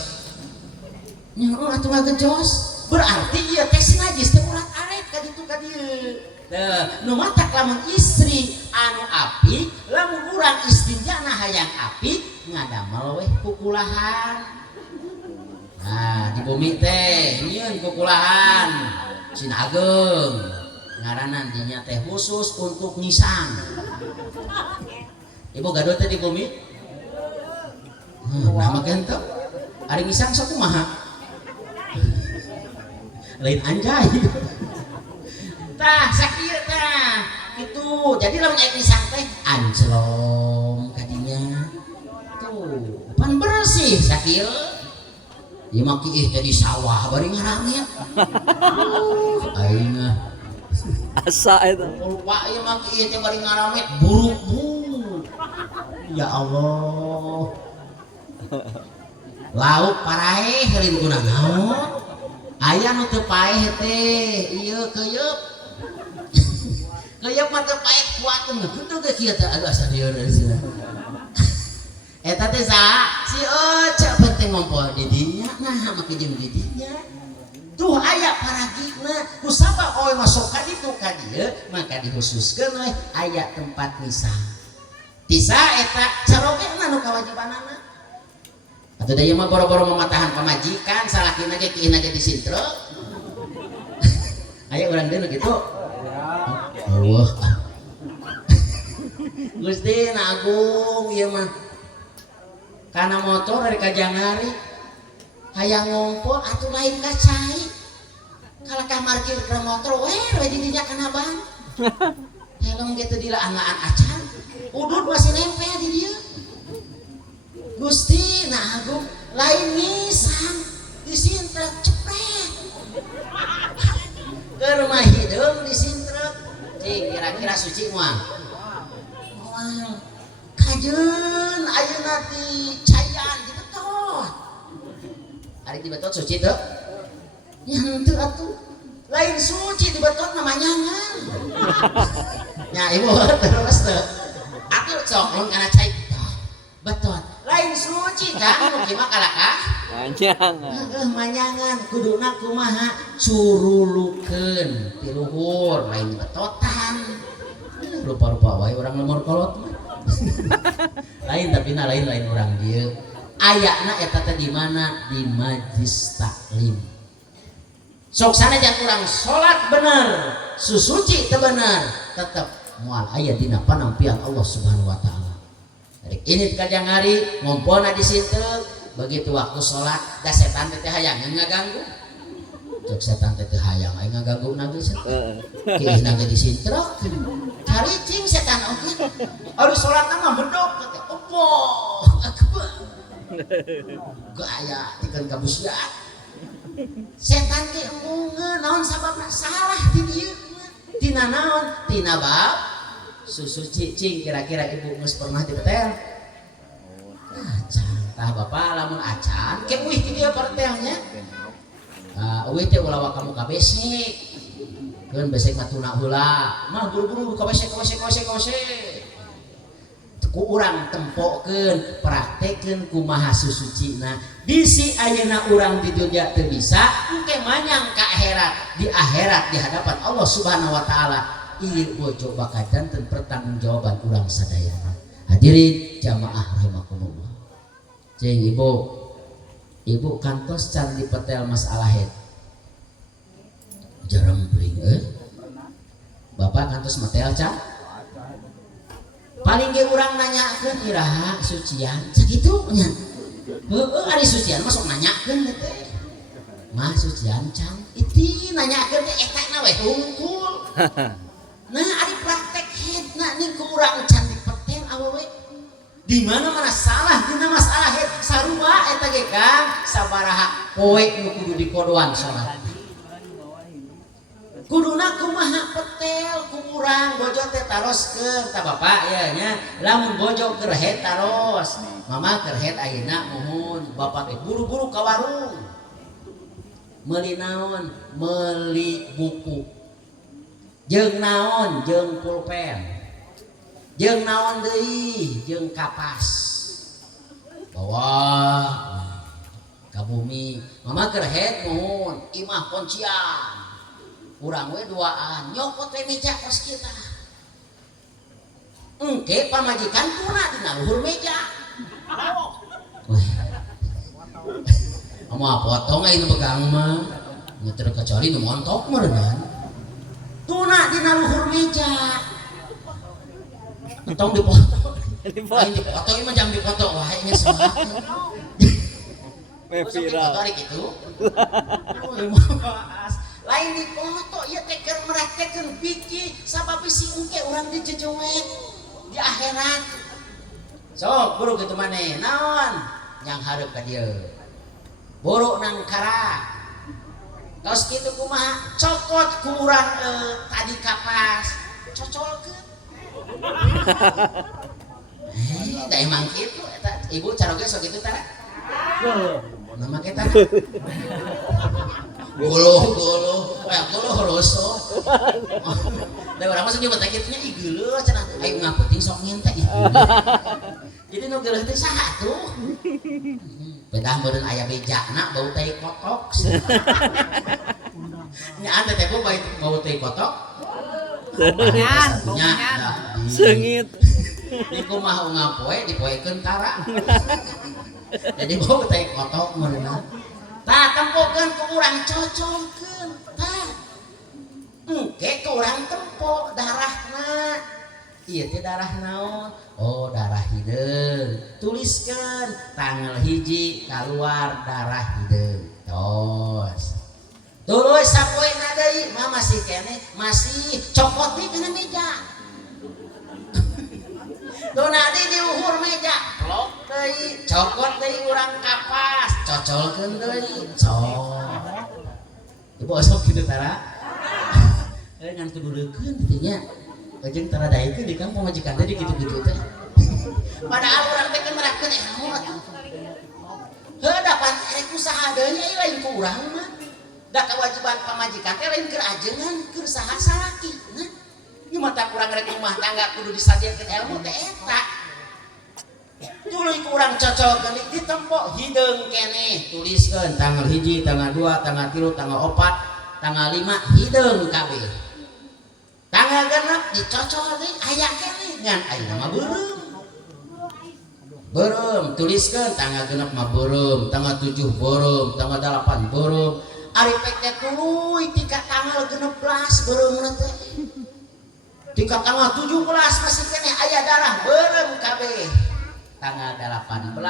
nya atuh ngagejos berarti ieu teh si najis teh ulah aret ka ditu ka dieu teh nu matak lamun istri anu apik lamun urang istinjana hayang apik ngadamel weh kukulahan nah di bumi teh nyieun kukulahan Cina Ageng ngaranan dinya teh khusus untuk ngisang. Ibu gaduh teh di bumi. Nah makin tuh ada ngisang sok kumaha. Lain anjay. Tah sakieu tah. Itu jadi lamun aya ngisang teh ancelom kadinya. Tuh, pan bersih sakieu. Ieu mah kieu teh di sawah bari ngarame. Aing Asa itu. lupa ieu mah kieu teh bari ngarame buruk. Ya Allah. Lauk paraeh heureun guna naon? Aya nu teu paeh teh, ieu keuyeub. Keuyeub mah teu paeh kuateun kitu ge kieu teh aduh asa dieu dari sini. Eta teh saha? Si Ece penting ngompol di dinya, nah make jeung di dinya. Tuh aya paragina, kusaba kowe masuk ka ditu ka dieu, maka dihususkeun we aya tempat misah. Tisa eta carogena nu kawajibanana. Atuh da ieu mah boro-boro mamatahan pamajikan, salakina ge kiina ge disintrek. Aya urang deui nu kitu. Allah. Gusti Agung ieu mah kana motor dari Kajangari hayang ngompol atuh lain ka cai. Kalakah markir ke motor we di dinya kana ban. Helm ge teu dilaangaan acan. Udud masih nempel di dieu. Gusti Agung lain nisang disintrek cepet. Ke rumah hideung disintrek. Cing kira-kira suci moal. Moal. Kajeun ayeuna di Cayan di Betot. Ari di Betot suci teu? Ya henteu atuh. Lain suci di Betot namanya ngan. Nya ibu terus teu. Atuh sok mun kana cai Betot. Lain suci kan nu kieu mah kalakah? Manyangan. Manyangan kuduna kumaha curulukeun ti luhur lain betotan. Rupa-rupa wae urang lemur kolot mah. Lain tapi lain urang dieu. Ayana eta teh di mana? Di majlis taklim. Sok sanajan urang salat bener, susuci teu bener, tetep moal aya dina panampian Allah Subhanahu wa taala. Rek ini Kajangari ngompolna di situ begitu waktu sholat da setan teh hayang ngaganggu. Cek setan teh hayang aing ngaganggu nabi setan. Kieu nage disintrok. Caricing setan oge. Ari sholatna mah bedog teh opo. Akbar. Gaya tikeun kabusiat. Setan ge enggeun naon sababna salah di dieu. Tina naon? Tina bab susu cicing kira-kira ibu geus pernah dipetel. Acan tah bapak lamun acan ke euih ti dieu pertelnya. Euih teh ulah wa kamu ka besek. Keun besek mah tuna heula. Mah buru-buru ka besek. Ku urang tempokeun, praktekeun kumaha susucina. Bisi ayeuna urang di dunya teu bisa, engke manyang ka akhirat. Di akhirat di hadapan Allah Subhanahu wa taala. Ieu bojo bakadan teu pertanggungjawaban urang sadayana. Hadirin jamaah rahimakumullah. Cing ibu kantos can dipetel masalah het. Jarempling Bapak kantos metel can? Paling ge urang nanyakeun iraha sucian sakitu nya. Heueuh ari sucian mah sok nanyakeun teh. Mah sucian can? Iti nanyakeun teh eta we hungkul. Nah ari praktek hedna nih ku urang can dipetel awewe. Di mana salah dina masalah het sarua eta ge Kang sabaraha poe nu kudu dikodoan salat. Kuduna kumaha petel ku urang bojo teh taroskeun ta Bapak ya nya lamun bojo keur het taros mama keur het ayeuna mohon Bapak teh buru-buru ka warung meuli naon meuli buku jeung naon jeung pulpen jeung naon deui jeung kapas bawa ka bumi mama keur het mohon imah kuncian urang we duaan nyokot we meja kos kita engke pamajikan tuna dina luhur meja ama potong aing begang mah nyeter kecuali nu montok meureun tuna di Entong dipoto. Dipoto. Lain dipoto ieu mah jang dipoto wae nya semua. Me Viral. viral. Tarik itu. Lain dipoto ieu teh keur meraktekeun biji sabab si engke urang dijejoek di akhirat. Sok buru kitu maneh. Naon? Yang hareup ka dieu. Buru nang kara. Tos kitu kumaha? Cokot ku urang tadi kapas. Cocolkeun. Da emang kitu eta ibu caroge sok kitu tara. Nama kita golo roso. Da urang mah nyoba teh kitu nya ih geuleuh cenah. Aing ngaputing sok ngintek ih. Jadi nu geuleuh teh saha tuh? Bedah meureun aya bejana bau teh kotok. Nya anda teh bau teh kotok. Satunya Seungit. di kumaha ngapoe dipoekeun tara. Jadi bau teh kotok meureunna. Tah tempokeun ku urang cocolkeun. Tah. Engke ku urang tempo darahna. Ieu teh darah naon? Oh, darah hideung. Tuliskeun tanggal hiji kaluar darah hideung. Tos. Tuluy sapoena deui mah masih keneh, masih copot di kana meja. Dona di uhur meja, plok deui, copot deui urang kapas, cocolkeun deui. Cok. Ibu osok kitu tara. Ngan kudu leukeun kitu nya. Jeung tara daekeun di kampung majikan teh kitu-kitu teh. Padahal urang teh merakkeun ilmu atuh. Heuh dapat rek usaha deui ieu lain ku urang mah. Da kewajiban pamajikan teh lain keur ajengan, keur saha salaki. Nah, ieu mah tak urang rek rumah tangga kudu disajeunkeun ilmu teh eta. Tuluy ku urang cocolkeun di tempo hideung keneh, tuliskeun tanggal 1, tanggal 2, tanggal 3, tanggal 4, tanggal 5 hideung kabeh. Tanggal genep dicocol deui aya keneh ngan ayeuna mah beureum. Beureum tuliskeun tanggal genep mah beureum, tanggal 7 beureum, tanggal 8 beureum. Ari pek teh tuluy tika tanggal 16 beureumna teh. Tika tanggal 17 masih keneh aya darah beureum kabeh. Tanggal 18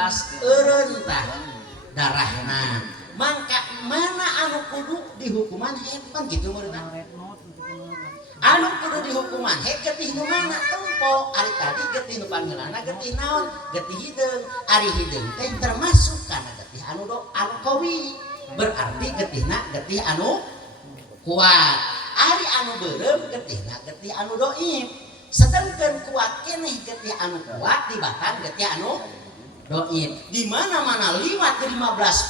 eureun tah darahna. Mangka mana anu kudu dihukuman hepan kitu meureunna. Anu kudu dihukuman he getih nu mana tempo ari tadi getih nu panggeulana getih naon getih hideung ari hideung teh termasuk kana getih anu qawi berarti getihna getih anu kuat ari anu beureum getihna getih anu doib sedengkeun kuat keneh getih anu kuat dibatan getih anu doib di mana-mana liwat 15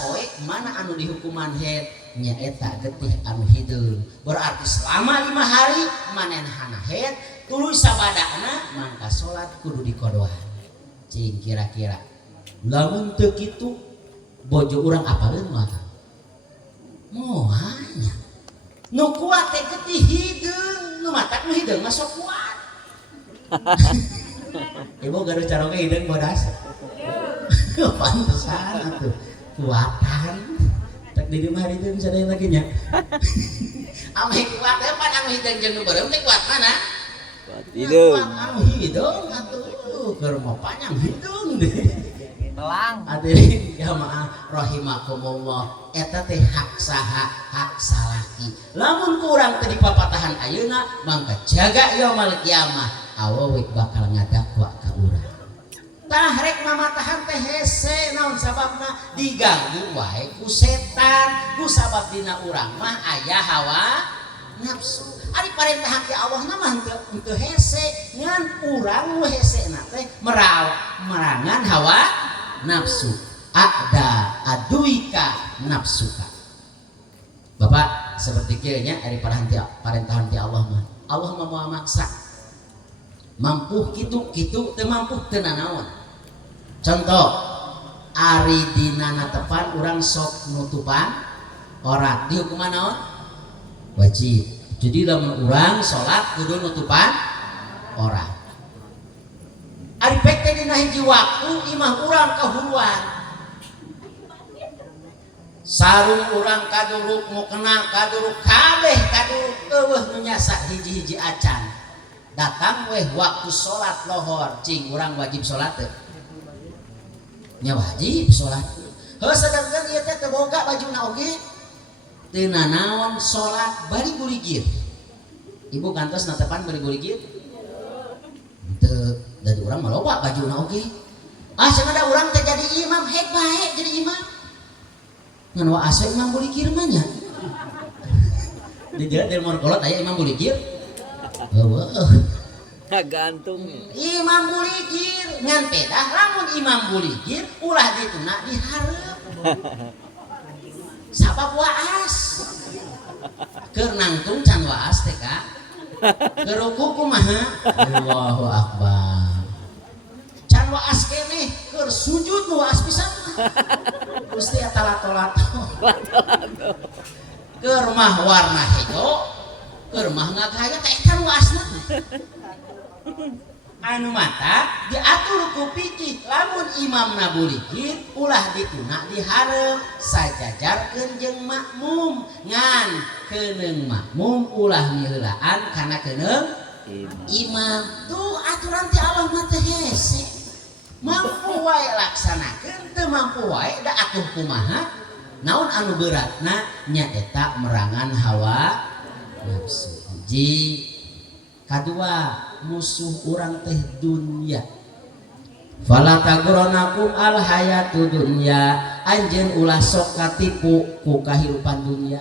poe mana anu dihukuman head nyaeta getih anu hideung berarti selama 5 hari manehna head tuluy sabadana mangka salat kudu dikodohan cing kira-kira lamun teu kitu bojo urang apaleun mah moalnya nu kuat teh getih hideung nu matak nu hideung mah sok kuat. Ibu gaduh caroge hideung bodas pantesan atuh kuatan tak di rumah itu bisa ada yang lagi nya. Ame kuat pan anu hideung jeung nu beureum teh kuat mana? Kuat hideung. Kuat anu hideung atuh keur mah panjang hideung deh. Telang. Hadirin jamaah rahimakumullah eta teh hak saha hak salaki. Lamun kurang teh dipapatahan ayeuna mangka jaga yaumul kiamah awewe bakal ngadakwa ka urang. Tah rek mamatahan teh hese naon sababna diganggu wae ku setan ku sabab dina urang mah aya hawa nafsu ari parentahan ti Allah mah henteu hese ngan urang nu hesena teh merangan hawa nafsu ada aduika nafsuka. Bapak seperti kieu nya ari parentahan ti Allah mah Allah mah moal maksa mampu kitu teu mampu teu nanaon. Contoh ari dina natepan urang sok nutupan orat dihukuman naon? Wajib. Jadi lamun urang salat kudu nutupan orat. Ari pek teh dina hiji waktu imah urang kahuluan. Sarung urang kaduruk mukena kaduruk kabeh kaduruk eueuh nu nyasa hiji-hiji acan. datang weh waktu sholat lohor cing urang wajib sholat teh nya wajib sholat sedangkan ieu teh teu boga bajuna oge teu naon sholat bari guligir ibu kantos natepan bari guligir teu dari urang mah loba bajuna oge cenah da urang teh jadi imam hek bae jadi imam ngan wa asa imam guligir mah nya di dia dari kolot aya imam guligir gantung imam buligir ngan pedah lamun imam buligir ulah dituna dihareup sabab waas keur nangtung can waas teh ka keur ruku kumaha Allahu akbar can waas keneh keur sujud nu waas pisan Gusti eta lato-lato keur mah warna hejo keur mah ngagaya teh kan waasna anu mata diatur ku picih lamun imamna buligir ulah dituna dihareup sajajarkeun jeung makmum ngan keuneng makmum ulah miheulaan kana keuneng imam tuh aturan ti Allah mah teh hese mampu wae laksanakeun teu mampu wae da atuh kumaha naon anu beratna nyaeta merangan hawa nafsu hiji kadua musuh orang teh dunya fala taghurrannakum al hayatu dunya anjeun ulah sok katipu ku kahirupan dunya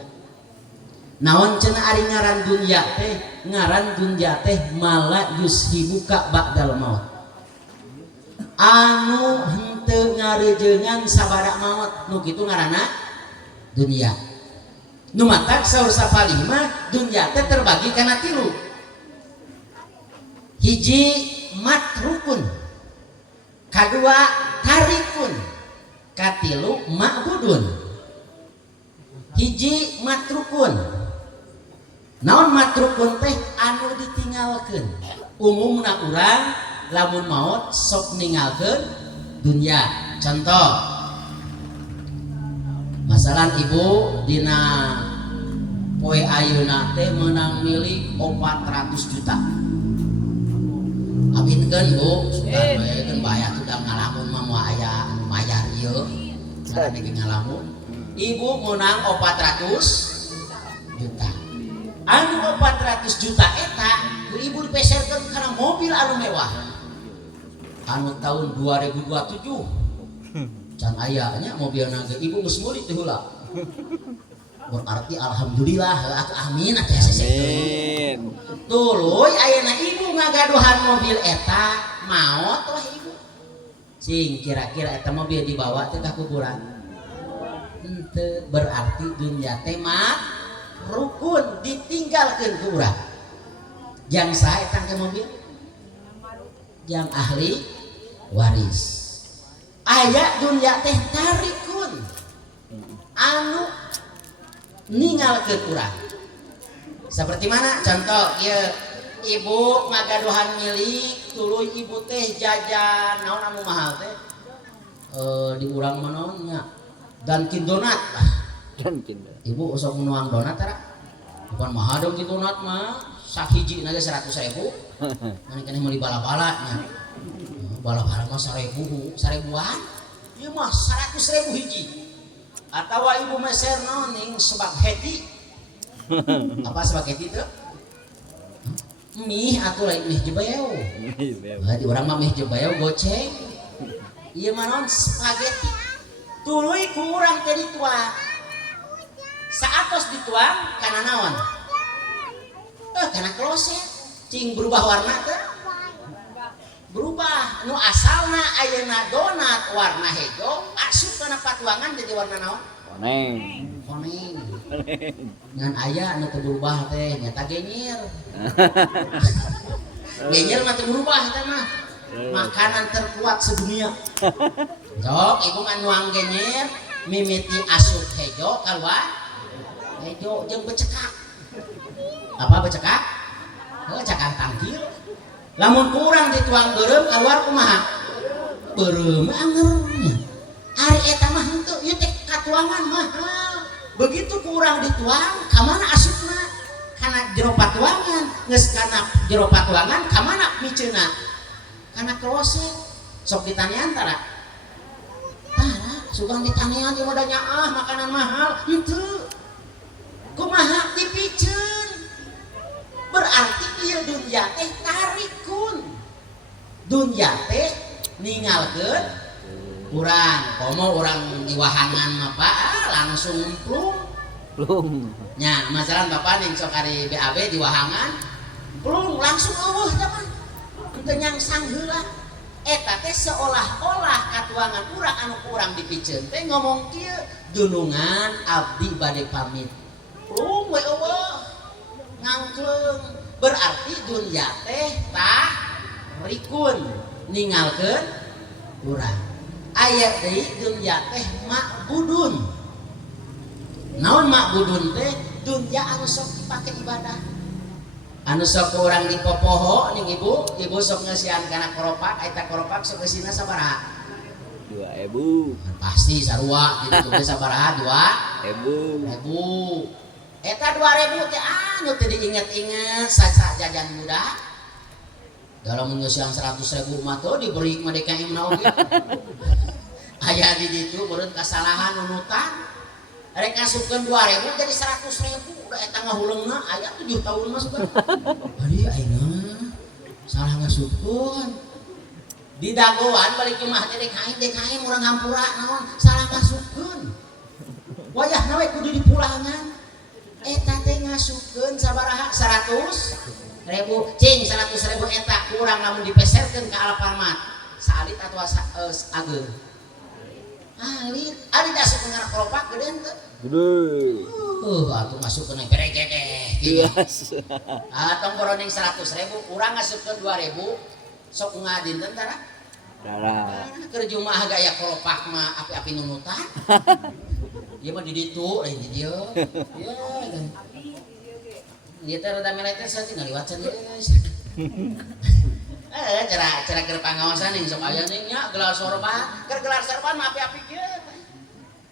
naon cenah ari ngaran dunya teh ngaran dunya teh mala yushibuka ba'dal maut anu henteu ngareujeungan sabada maut nu kitu ngaranna dunya nu matak saur sapalih mah dunya teh terbagi kana tilu hiji matrukun kadua tarikun katilu ma'budun hiji matrukun naon matrukun teh anu ditinggalkeun umumna urang lamun maut sok ninggalkeun dunya contoh masalan ibu dina poe ayeuna teh meunang milik 400 juta aminkeun Bu sudah bae keun bayar udah ngalamun mah moal aya anu mayar ieu ngaran ge ngalamun ibu meunang 400 juta anu 400 juta eta ku ibu dipeserkeun kana mobil anu mewah anu tahun 2027 can aya nya mobilna ge ibu geus meuli teh heula berarti alhamdulillah atuh amin atuh amin tuluy ayeuna ibu ngagaduhan mobil eta maot wah ibu cing kira-kira eta mobil dibawa teh ka kuburan henteu berarti dunya teh mah rukun ditinggalkeun ku urang jang saha eta ke mobil jang ahli waris aya dunya teh tarikun anu ninggalkeun urang seperti mana contoh ieu ibu ngagaduhan milik tuluy ibu teh jajan naon anu mahal teh di urang mah naon nya Dunkin Donat ibu sok nuang donat tara bukan mahal dong Dunkin Donat mah sakiji na 100.000 mani keneh meuli bala-bala nya bala-bala mah 1000-an ieu mah 100.000 hiji atawa ibu meser naon ning spaghetti apa spaghetti teh mie atuh lain mie jebayau di urang mah mie jebayau goceng ieu mah naon spaghetti tuluy ku urang teh dituang saatos dituang kana naon kana kloset cing berubah warna teh berubah nu asalna ayeuna donat warna hejo asup kana patuangan jadi warna naon koneng ngan aya anu teu berubah teh nyata genyir genyir mah teu berubah eta mah makanan terkuat sedunia sok ibu ngan nuang genyir mimiti asup hejo kalwa hejo jeung becekak apa becekak cakang tangkil lamun kurang dituang beureum keluar kumaha beureum angeurnya ari eta mah henteu ieu teh katuangan mahal begitu kurang dituang ka mana asupna kana jero patuangan geus kana jero patuangan ka mana miceuna kana kloset sok ditanian tara sugang ditanian di modanya makanan mahal henteu kumaha dipiceun berarti ieu dunya teh tarikun dunya teh ningalkeun urang komo urang di wahangan mah langsung plung nya masalah bapak ning sok ari BAB di wahangan plung langsung eueuh teh mah teu nyangsang heula eta teh seolah-olah katuangan urang anu urang dipikeun teh ngomong kieu dunungan abdi bade pamit plung we eueuh ngangkleung berarti dunya teh tah rikun ningalkeun urang aya deui dunya teh makbudun naon makbudun teh dunya anu sok dipake ibadah anu sok urang dipopoho ning ibu sok ngeusian kana koropak eta koropak sok geusina sabaraha 2.000 pasti sarua gitu teh sabaraha 2.000 eta 2.000 teh anu teu diinget-inget saca jajan muda dalam ngeusian 100.000 mah tuh diberi mah DKM na oge aya di ditu beureun kasalahan nunutan rek ngasupkeun 2.000 jadi 100.000 udah eta ngahuleungna aya 7 tahun mah suka ari ayeuna salah ngasupkeun di dagoan balik ke mah teh DKM urang hampura naon salah ngasupkeun wayahna we kudu dipulangan eta teh ngasupkeun sabaraha 100.000 cing 100.000 eta kurang lamun dipeserkeun ka Alfamart saalit atau ageung alit dasuk ngana kelopak gede ente gede atuh masuk ke beregedeh yes atong boroning 100.000 urang ngasupkeun 2.000 sok ngadinten tara darah keur jumaah gaya kelopak mah api-api nunutan ieu mah di ditu lain di dieu ya dia teh rada melete saeutik ngaliwat can cara keur pangaosan ning sok aya ning nya gelar sorban keur gelar sorban mah api-api kieu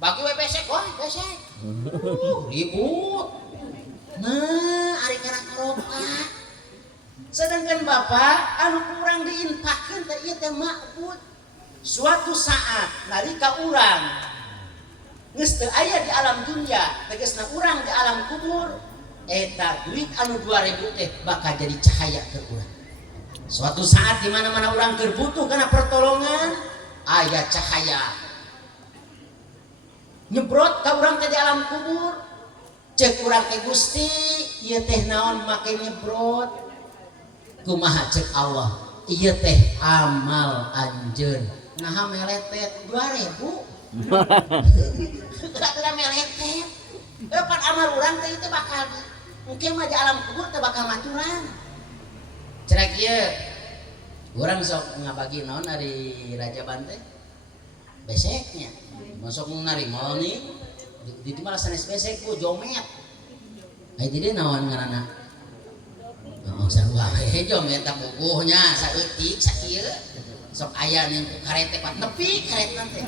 bagi we besek wah besek ribut nah ari kana karoka sedangkan bapak anu kurang diinfakkeun teh ieu teh makbud suatu saat nalika urang geus teu aya di alam dunya tegasna urang di alam kubur eta duit anu 2.000 teh bakal jadi cahaya ke urang suatu saat di mana-mana urang keur butuh kana pertolongan aya cahaya nyebrot ka urang teh di alam kubur cek urang teh Gusti ieu teh naon make nyebrot kumaha cek Allah ieu teh amal anjeun naha meletet 2.000 kada meletet pan amal urang teh itu bakal mungkin mah di alam kubur teh bakal maturan cenah kieu urang sok ngabagi naon ari Raja Bante beseknya masuk narima nih di malah sanes besek ku jomet ai di dieu naon ngaranna sarua jomet tak bukuhnya saeutik sakieu sok aya ning karete pat nepi karetna teh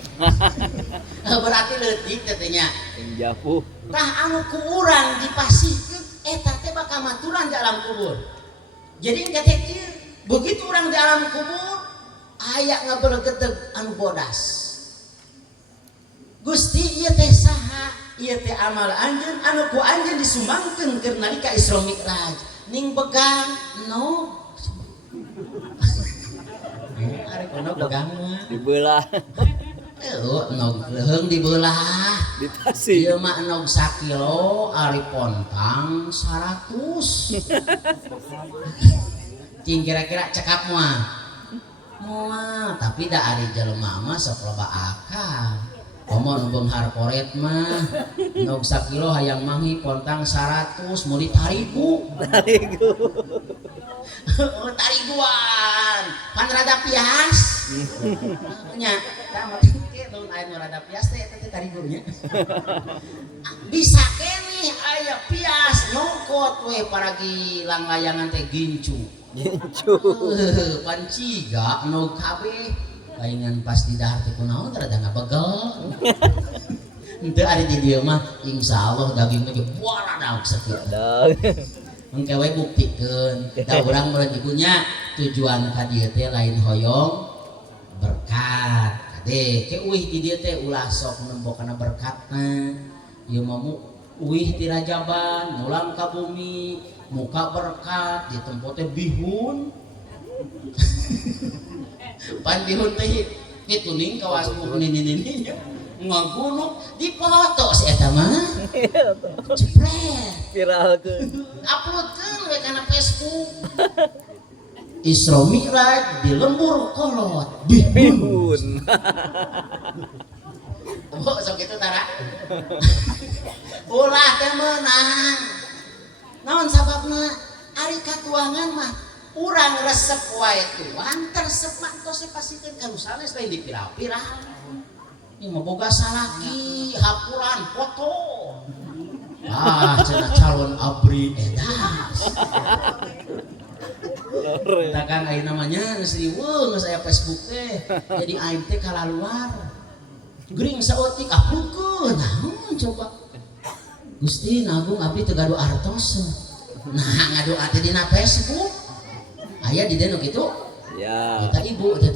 berarti leutik teh nya japuh tah anu ku urang dipasihkeun eta teh bakal maturan di alam kubur jadi engke teh kieu begitu urang di alam kubur aya ngabelegedeg anu bodas Gusti ieu teh saha ieu teh amal anjeun anu ku anjeun disumbangkeun keur nalika Isra Mi'raj ning begang no ari kono begang mah dibelah nog leheung dibelah ditasi ieu mah nog 1 kilo ari pontang 100 cing kira-kira cekap moal tapi da ari jelema mah sok loba akal komo nu beunghar poret mah nog 1 kilo hayang manghi pontang 100 mau ditarigu tariguan pan rada pias nya tah mun aya nu rada pias teh eta teh tarigunya bisa keneh aya pias nyongkot we paragi lang-layangan teh gincu pan ciga nu kabeh laingan pas di dahar teh kunaon rada ngabegel henteu ari di dieu mah insyaallah daging teh buara daog sakieu engke we buktikeun da urang meureun ibunya tujuan ka dieu teh lain hoyong berkat kade ke uih di dieu teh ulah sok nembo kana berkatna ieu mah uih ti rajaban mulang ka bumi muka berkat di tempat teh bihun pan bihun teh dituning kawas buku nini ngagunuk dipoto si eta mah cepret Viralkeun. uploadkeun we kana Facebook Isra Mi'raj di lembur kolot bihun. Oh, sok itu tara. Ulah teh meunang. Naon sababna? Ari katuangan mah urang resep wae tuan tersep mah tos pasikeun ka sanes lain dipira-pira. Ini mah boga salaki, hapuran, foto. Ah, cenah calon abri edas. Takkan aing namanya geus riweuh geus aya Facebook teh. Jadi aing teh kalaluar. Gering saeutik uploadkeun. Naon coba. Gusti Agung abdi teu gaduh artos. Nah, ngadoa teh dina Facebook. Aya di denok itu? Ya. Kita ibu teh.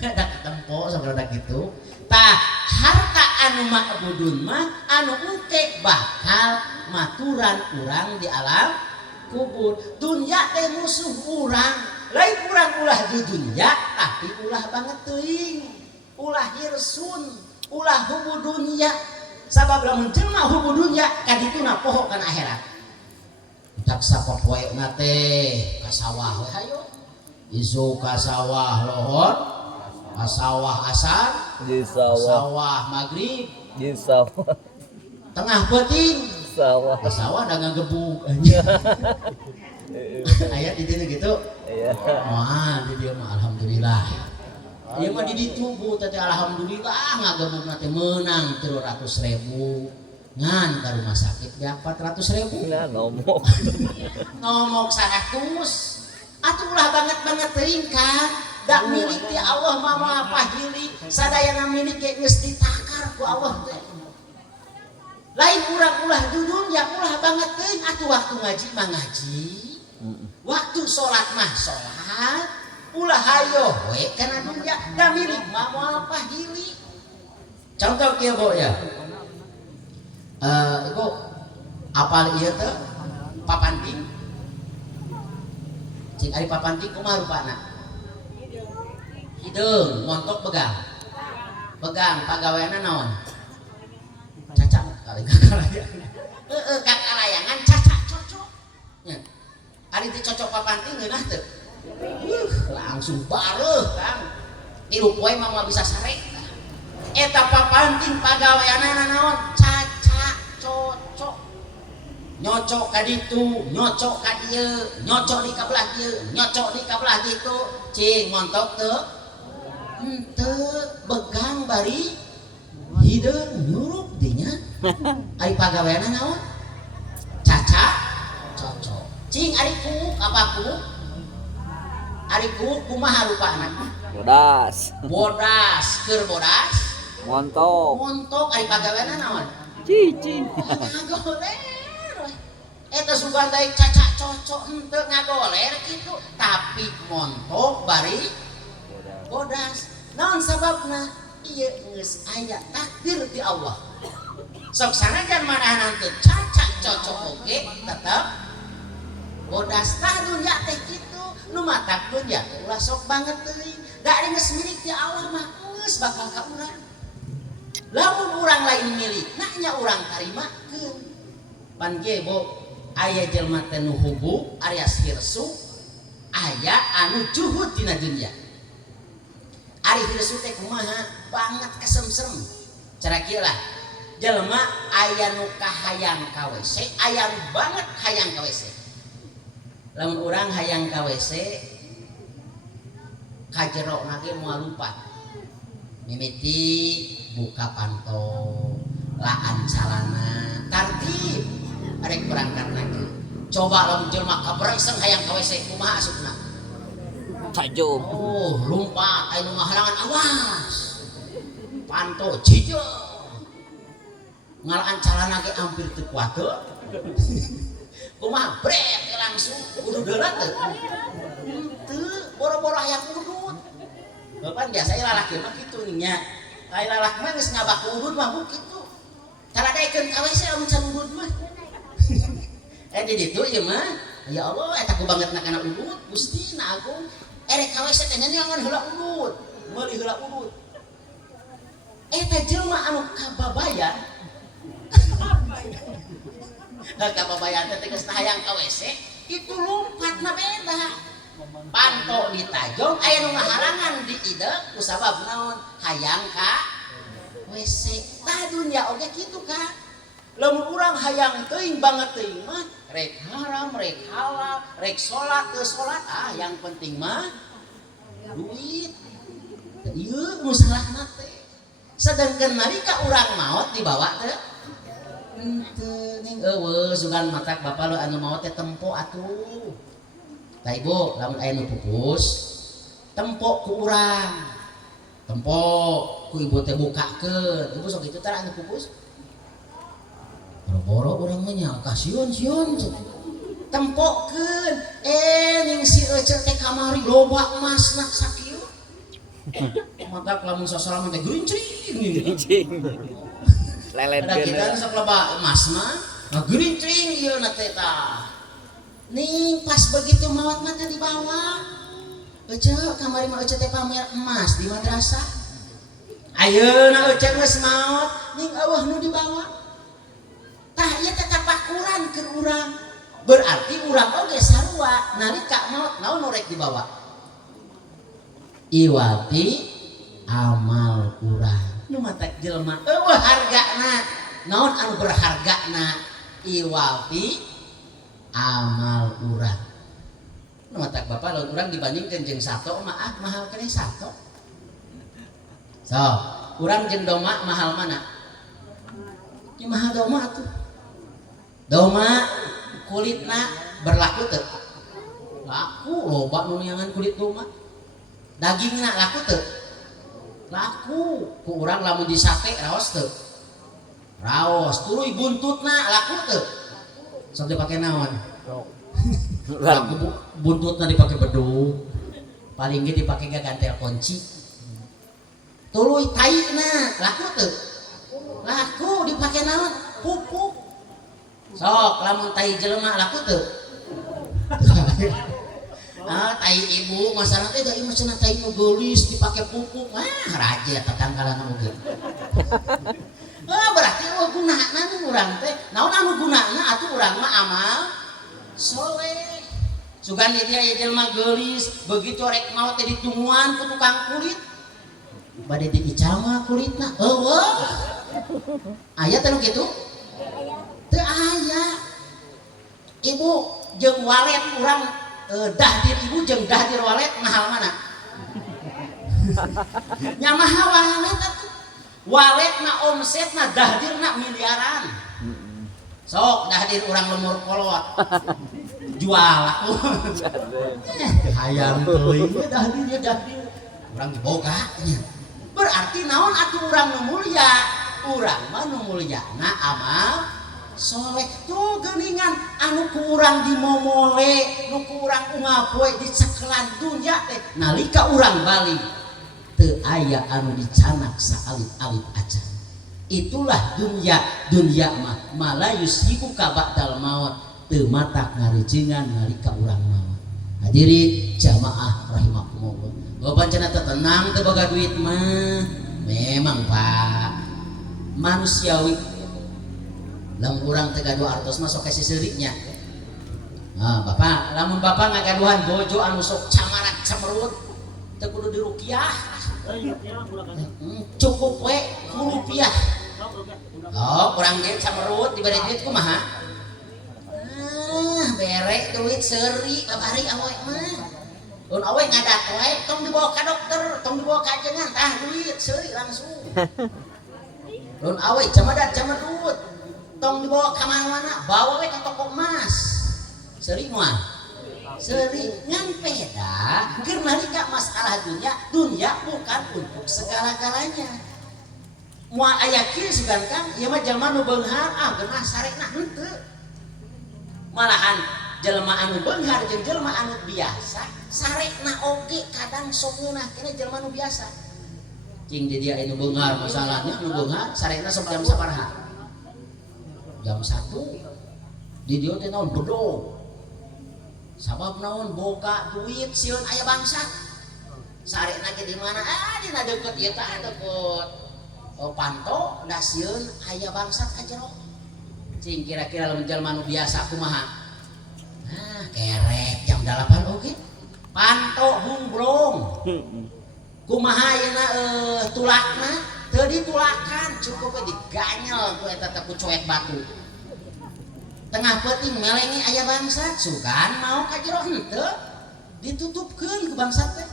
Kada ketempo sabarada kitu. Tah harta anu ma'budun mah anu engke bakal maturan urang di alam kubur. Dunya teh musuh urang. Lain urang ulah di dunya tapi ulah banget teuing. Ulah hirsun, ulah hubu dunya. Sabab lamun jelema hubu dunya kadituna poho kana akhirat. Tak sapopoena teh ka sawah we hayo. Isu ka sawah lohor, ka sawah asar, Di ka sawah. sawah magrib, Di sawah. tengah peuting. Sawah. Ka sawah da ngagebuk. Aya di dieu gitu. Iya. Moal di dieu mah alhamdulillah. Ieu mah di ditu Bu teh alhamdulillah ngagebukna teh meunang 300.000. Ngan ka rumah sakit dia 400.000. Nah, ngomong. Ngomong 100. Atuh ulah banget teuing kan. Da milik ti Allah mah moal pahili, sadayana milik ge geus ditakar ku Allah teh. Lain urang ulah dudun ya ulah banget teuing atuh waktu ngaji mah ngaji. Waktu salat mah salat. Ulah hayo we kana dunya da milik mah moal pahili. Contoh kieu Bu ya. Ibu apal ieu teh papanting. Cing ari papanting kumaha rupana? Hideung, montok begang. Begang pagaweana naon? Cacak kali kakalayangan. Kakalayangan cacak cocok. Nya. Ari teh cocok papanting geunah teu? Langsung bareuh Kang. Tiru poe mah bisa sare. Eta papanting pagaweana naon? Cacak cocok. Nyocok ka ditu, nyocok ka dieu, nyocok di kabelah dieu, nyocok di kabelah ditu. Cing montok teu? Henteu, begang bari hideung nyurup dinya. Ari pagaweana naon? Cacak cocok. Cing ari kuuk apa kuuk? Ari kuuk kumaha rupana? Bodas. Bodas, keur bodas. Montok. Montok ari pagaweana naon? Cicing. Ngagoler. Eta sugan daek cacak cocok henteu ngagoler kitu, tapi montok bari bodas. Naon sababna? Ieu geus aya takdir ti Allah. Sok sanajan manahan teu cacak cocok oge tetep bodas. Tah dunya teh kitu, nu matak dunya teh ulah sok banget teuing. Da ari geus milik ti Allah mah geus bakal ka urang. Lamun urang lain milik, nya urang tarimakeun. Pan ge Bu, aya jelema teh nu hubu alias hirsu, aya anu juhud dina dunya. Ari hirsu teh kumaha? Banget kesemsem. Cara kieu lah. Jelema aya nu kahayang ka WC, aya nu banget hayang ka WC. Lamun urang hayang ka WC, ka jerona ge moal lupa. Mimiti buka panto, laan calana, tartib. Arek berangkat lagi. Coba lamun jelema kabrengseng hayang ka WC kumaha asupna? Tajum. Oh, lompat aya nu ngahalangan awas. Panto jijeng. Ngalaan calana ge hampir teu kuat teu. kumaha brek langsung kudu deuleut teu boro-boro hayang udut bapak biasa lalaki mah kitu nya lain lalaki mah geus ngabak udut mah kitu taradaikeun ka WC amun can udut mah di ditu ieu mah ya Allah eta ku banget kana udut Gusti na Agung erek ka WC teh nyanyiangan heula udut meuli heula udut eta jelema anu kababayan kababayan teh geus hayang ka WC itu lompatna beda panto ditajong aya nu ngaharangan di ideu ku sabab naon hayang ka WC tah dunya oge kitu ka lamun urang hayang teuing banget teuing mah rek haram rek halal rek salat teu salat yang penting mah duit ieu nu salahna teh sedengkeun nalika urang maot dibawa teh henteu ning eueuh sugan matak bapa lu anu maot teh tempo atuh tah ibu lamun aya nu pupus tempo ku urang tempo ku ibu teh bukakeun ibu sok kitu tah anu pupus boro-boro urang mah nya kasiun-siun tempokeun ning si eceu teh kamari loba emasna sakieu matak lamun sasalamna teh gerincing Lelet ada kita sok loba emasna gerincing ieu na teh tah ning pas begitu maot mah teh dibawa eceu kamari mah eceu teh pamer emas di madrasah ayeuna eceu geus maot ning eueuh nu dibawa tah ieu teh tapakuran ke urang berarti urang oge sarua nalika maot naon nu rek dibawa iwati amal urang nu matak jelema eueuh hargana naon anu berhargana iwati amal urang nu matak bapa lamun urang dibandingkeun jeung sato mah mahal keneh sato so urang jeung doma mahal mana ieu mahal doma atuh doma kulitna berlaku teu laku loba nu niangan kulit doma dagingna laku teu laku ku urang lamun di sate raos teu raos tuluy buntutna laku teu sok dipake naon laku buntutna dipake bedug paling ge dipake gantel kunci tuluy taina laku teu laku dipake naon pupuk sok lamun tai jelema laku teu tai ibu masalah teh da ieu cenah tai nu geulis dipake pupuk raja tatangkalan oge berarti gunana nu urang teh naon anu gunana atuh urang mah amal soleh sugan ieu aya jelema geulis begitu rek maot teh ditungguan ku tukang kulit bade diical mah kulitna eueuh aya teh nu kitu teu aya ibu jeung walet urang dahdir ibu jeung dahdir walet mahal mana nya mahal walet atuh waletna omsetna dahdirna miliaran sok dahdir urang lemur kolot jual aku hayang teuing dahdir ya dahdir urang diboga nya berarti naon atuh urang nu mulia urang mah nu mulyana amal soleh tuh geuningan anu ku urang dimomole nu ku urang ungapoe di cekelan dunya teh nalika urang balik teu aya anu dicanak saalit-alit acan itulah dunya mah malayus hiku ka ba'dal maut teu matak ngarejengan nalika urang maut hadirin jamaah rahimakumullah loba cenah tenang teu boga duit mah memang Pak manusiawi lamun urang teu gaduh artos mah sok kasih seuriknya bapak lamun bapak ngagaduhan bojo anu sok camarak cemerut teu kudu diruqyah cukup we ku rupiah urang ge cemerut dibari duit kumaha bere duit seuri kabari awe mah mun awe ngadat we tong dibawa ka dokter tong dibawa ka ajengan tah duit seuri langsung mun awe camadat camerut tong dibawa ke mana-mana bawa we ke toko emas sering mah sering ngan peda keur nalika masalah dunia bukan untuk segala-galanya moal aya kieu sugan kan ieu mah jalma nu beunghar geunah sarekna henteu malahan jelema anu beunghar jeung jelema anu biasa sarekna oge kadang sok ngeunah keneh jelema anu biasa cing di dia anu beunghar masalahnya anu beunghar sarekna sok jam sabaraha jam 1 di dieu teh naon bedog sabab naon boga duit sieun aya bangsat sarekna ge di mana dina deukeut ieu teh deukeut panto da sieun aya bangsat ka jero cing kira-kira lamun jelema anu biasa kumaha kerek jam 8 oke panto humbrong kumaha ayeuna tulakna teu ditulakan cukup diganyel ku eta teh ku coet batu tengah peuting melengi aya bangsat sugan mau ka jero henteu ditutupkeun ku bangsat teh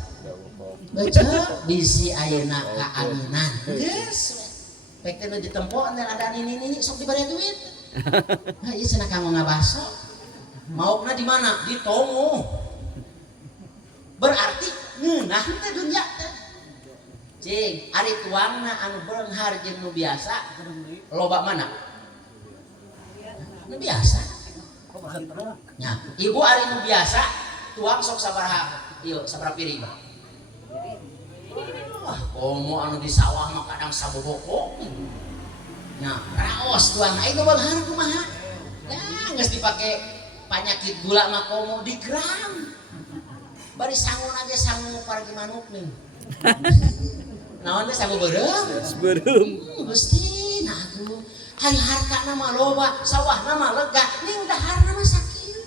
baca bisi ayeuna kaanginan geus pek teh nu ditempo anu ada nini sok dibere duit ha ieu cenah kanggo ngabaso maukna di mana di tongo berarti ngeunah teh dunya teh cing ari tuangna anu beunghar jeung nu biasa loba mana nu biasa nya ibu ari nu biasa tuang sok sabaraha ieu sabaraha piring wah komo anu di sawah mah kadang saboboko nya raos tuang itu beunghar kumaha dah geus dipake penyakit gula mah komo di gram bari sangun aja sangu pargi manuk nih naon teh sangu beureum Gusti nah aku hari harta nama loba sawah nama lega ning dahar nama sakit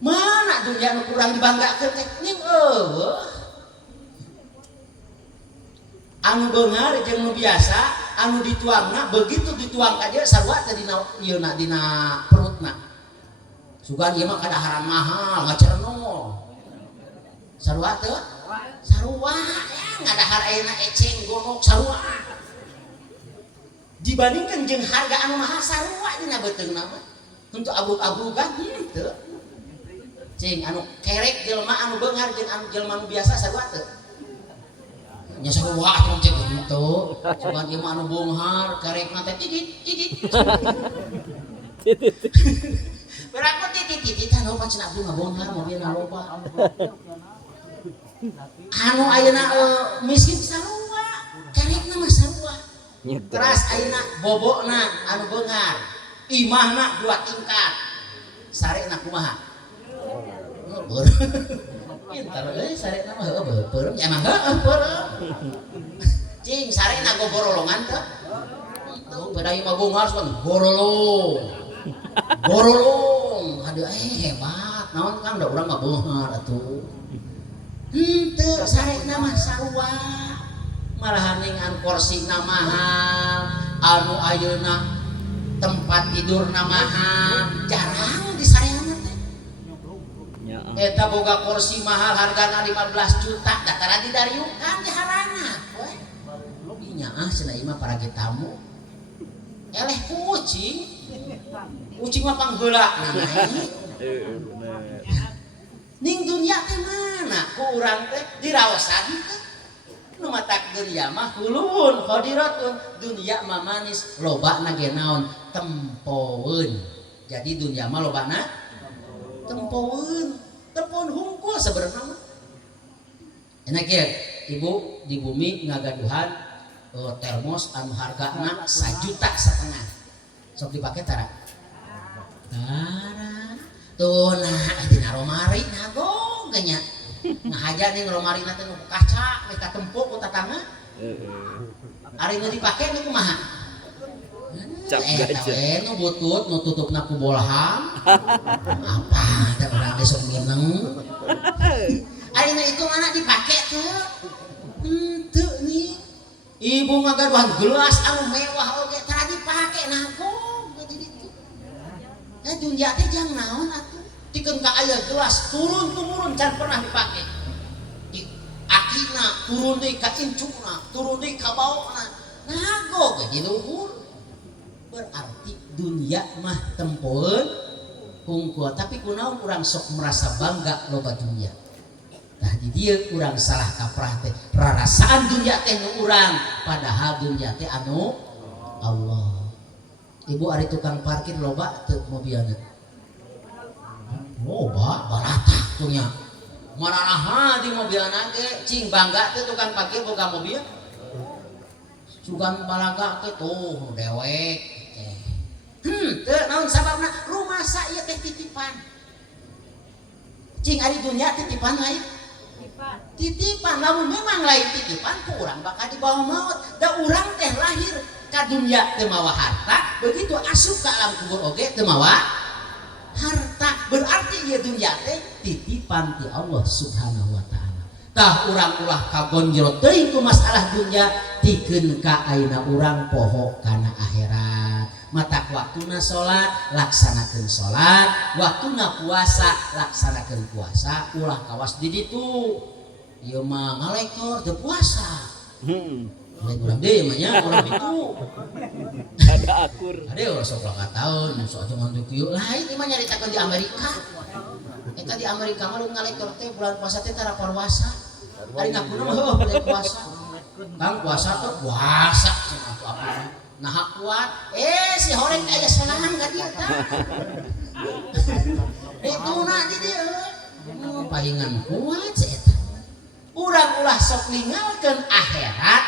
mana dunia nu kurang dibanggakeun teh ning anu beunghar jeung nu biasa anu dituangna begitu dituang ka dieu sarua teh dina ieu na dina perutna sugan ieu mah kadaharan mahal ngacerno sarua teh sarua ya ngadahar ayeuna eceng gonok sarua dibandingkan jeung harga anu mahal sarua dina beuteungna mah untuk abrug-abrugan teu cing anu kerek jelema anu beunghar jeung anu jelema anu biasa sarua teu nya sarua atuh cek gitu cuman ieu mah anu beunghar karekna teh titit berapa titit anu pacen abdi mah beunghar mobilna loba anu ayeuna miskin sarua karekna mah sarua teras ayeuna bobokna anu beunghar imahna 2 tingkat sarena kumaha pintar sarena mah heueuh beureum emang heueuh beureum cing sarena goborolongan teh tuh pada ieu mah beunghar sugan gorolong aduh hebat naon Kang da urang mah beunghar atuh henteu sarena mah sarua malahan ning anu korsina mahal anu ayeuna tempat tidurna mahal jarang di sareana teh eta boga kursi mahal hargana 15 juta dataran didariukan di harana we nya cenah ieu mah para tamu eleh kucing mah pangheula ning dunya teh mana ku urang teh diraosan teh nu matakkeun ya mah kulun khadiratun dunya mah manis lobana ge naon tempoeun jadi dunya mah lobana tempoeun hungkul sebenarnya mah enak ya ibu di bumi ngagaduhan termos anu hargana 1,5 juta sok dipake tara tuh nah dina romari nagong ganya ngahaja ning romari na teh nu kaca mereka tempuk ku tatangga ari nu dipake nu kumaha cap gajah nu butut nu tutupna ku bolham apa teh urang teh sok mineng ari nu itu mana dipake teh henteu nih ibu ngagaduhan gelas anu mewah oge tara dipake nagong jadi ditu dunya teh jang naon atuh tikeun ka aya gelas turun can pernah dipake akina turun deui ka incuna turun deui ka baona nago ge di luhur berarti dunia mah tempoeun hungkul tapi kunaon urang sok merasa bangga loba dunia nah di dieu urang salah kaprah teh rarasaan dunia teh nu urang padahal dunia teh anu Allah Ibu ari tukang parkir loba teu mobilna. Loba barata tuh nya. Mananaha di mobilna ge cing bangga teh tukang parkir boga mobil. Sugan balaga teh tuh dewek. Teu naon sababna rumah sa ieu teh titipan. Cing ari dunya titipan lain. Titipan lamun memang lain titipan ku urang bakal dibawa maut. Da urang teh lahir ka dunya teu mawa harta, begitu asup ka alam kubur oge teu mawa harta. Berarti ieu dunya teh titipan ti Allah Subhanahu wa taala. Tah urang ulah kagonjrot teuing ku masalah dunya tikeun ka ayeuna urang poho kana akhirat. Mata waktuna salat laksanakeun salat, waktuna puasa laksanakeun puasa, ulah kawas di ditu. Ieu mah ngalektor teu puasa. Lain urang deui mah nya urang ditu. Ada akur. Ade urang sok laka taun, sok aja ngantuk ieu. Lain ieu mah nyaritakeun di Amerika. Eta di Amerika mah ngalektor teh bulan puasa teh tara puasa. Ari ngapuna mah heuh bulan puasa. Kang puasa tuh puasa cenah atuh apa. Nah kuat, si horeng aya selangan ka dia tah. Itu nanti dia, palingan kuat sih eta. Urang ulah sok ninggalkeun akhirat,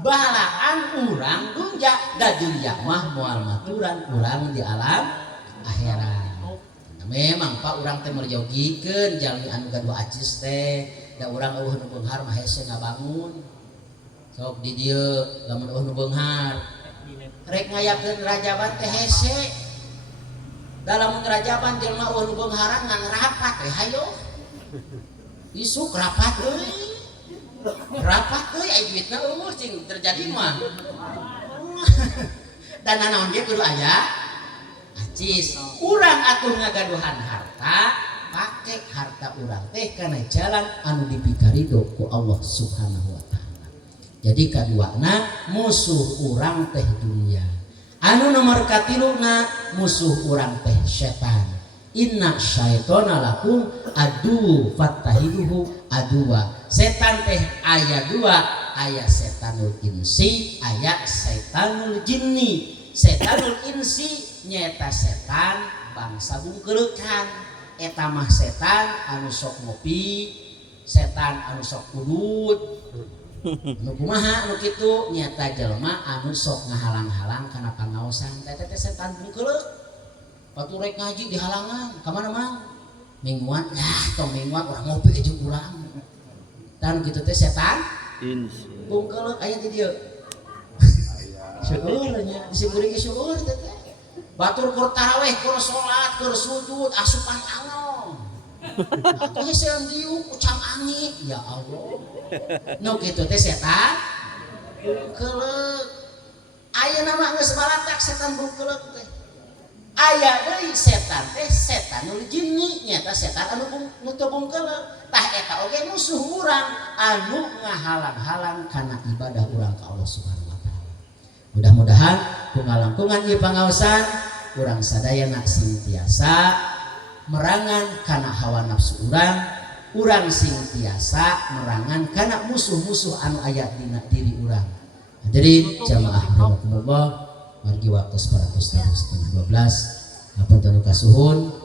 bahalaan urang dunya, da dunya mah moal maturan urang di alam akhirat. Nah, memang Pak urang teh merjogikeun jalmi anu gadua acis teh, da urang eueuh nu beunghar mah hese ngabangun. Sok di dieu lamun eueuh nu beunghar rek ngayakeun rajaban teh hese. Da lamun rajaban jelema eueuh nu beungharan ngan rapat teh hayo. Isuk rapat deui. Rapat deui aya duitna eueuh cing terjadi mah. Dan nanaon ge kudu aya acis. Urang atuh ngagaduhan harta, pake harta urang teh kana jalan anu dipikarido ku Allah Subhanahu wa taala. Jadi kaduana musuh urang teh dunia. Anu nomor katiluna musuh urang teh setan. Inna syaitona lakum adu fattahiduhu aduwa. Setan teh aya dua, aya setanul insi, aya setanul jinni. Setanul insi nyata setan bangsa bungkeulekan. Eta mah setan anu sok ngopi, setan anu sok kudut. Nu kumaha nu kitu nyata jelema anu sok ngahalang-halang kana pangaosan teh setan bungkeuleuk. Batu rek ngaji di halangan ka mana mang? Mingguan tong mingguan urang ngopi jeung urang. Dan kitu teh setan bungkeuleuk aya di dieu. Syukur nya disebut ge syukur teh. Batur kur tarawih, kur salat, kur sujud asupan angong. Atuh hese diuk ucap angin ya Allah. Nu kitu teh setan bungkeuleuk. Ayeuna mah geus balatak setan bungkeuleuk teh. Aya deui setan teh setanul jinni nyata setan anu teu bungkeuleuk. Tah eta oge musuh urang anu ngahalang-halang kana ibadah urang ka Allah Subhanahu wa taala. Mudah-mudahan ku ngalangkungan ieu pangaosan urang sadayana sing tiasa merangan kana hawa nafsu urang sing tiasa merangan kana musuh-musuh anu aya dina diri urang. Hadirin jamaah rahimakumullah, margi waktu 12:12 apa tanu kasuhun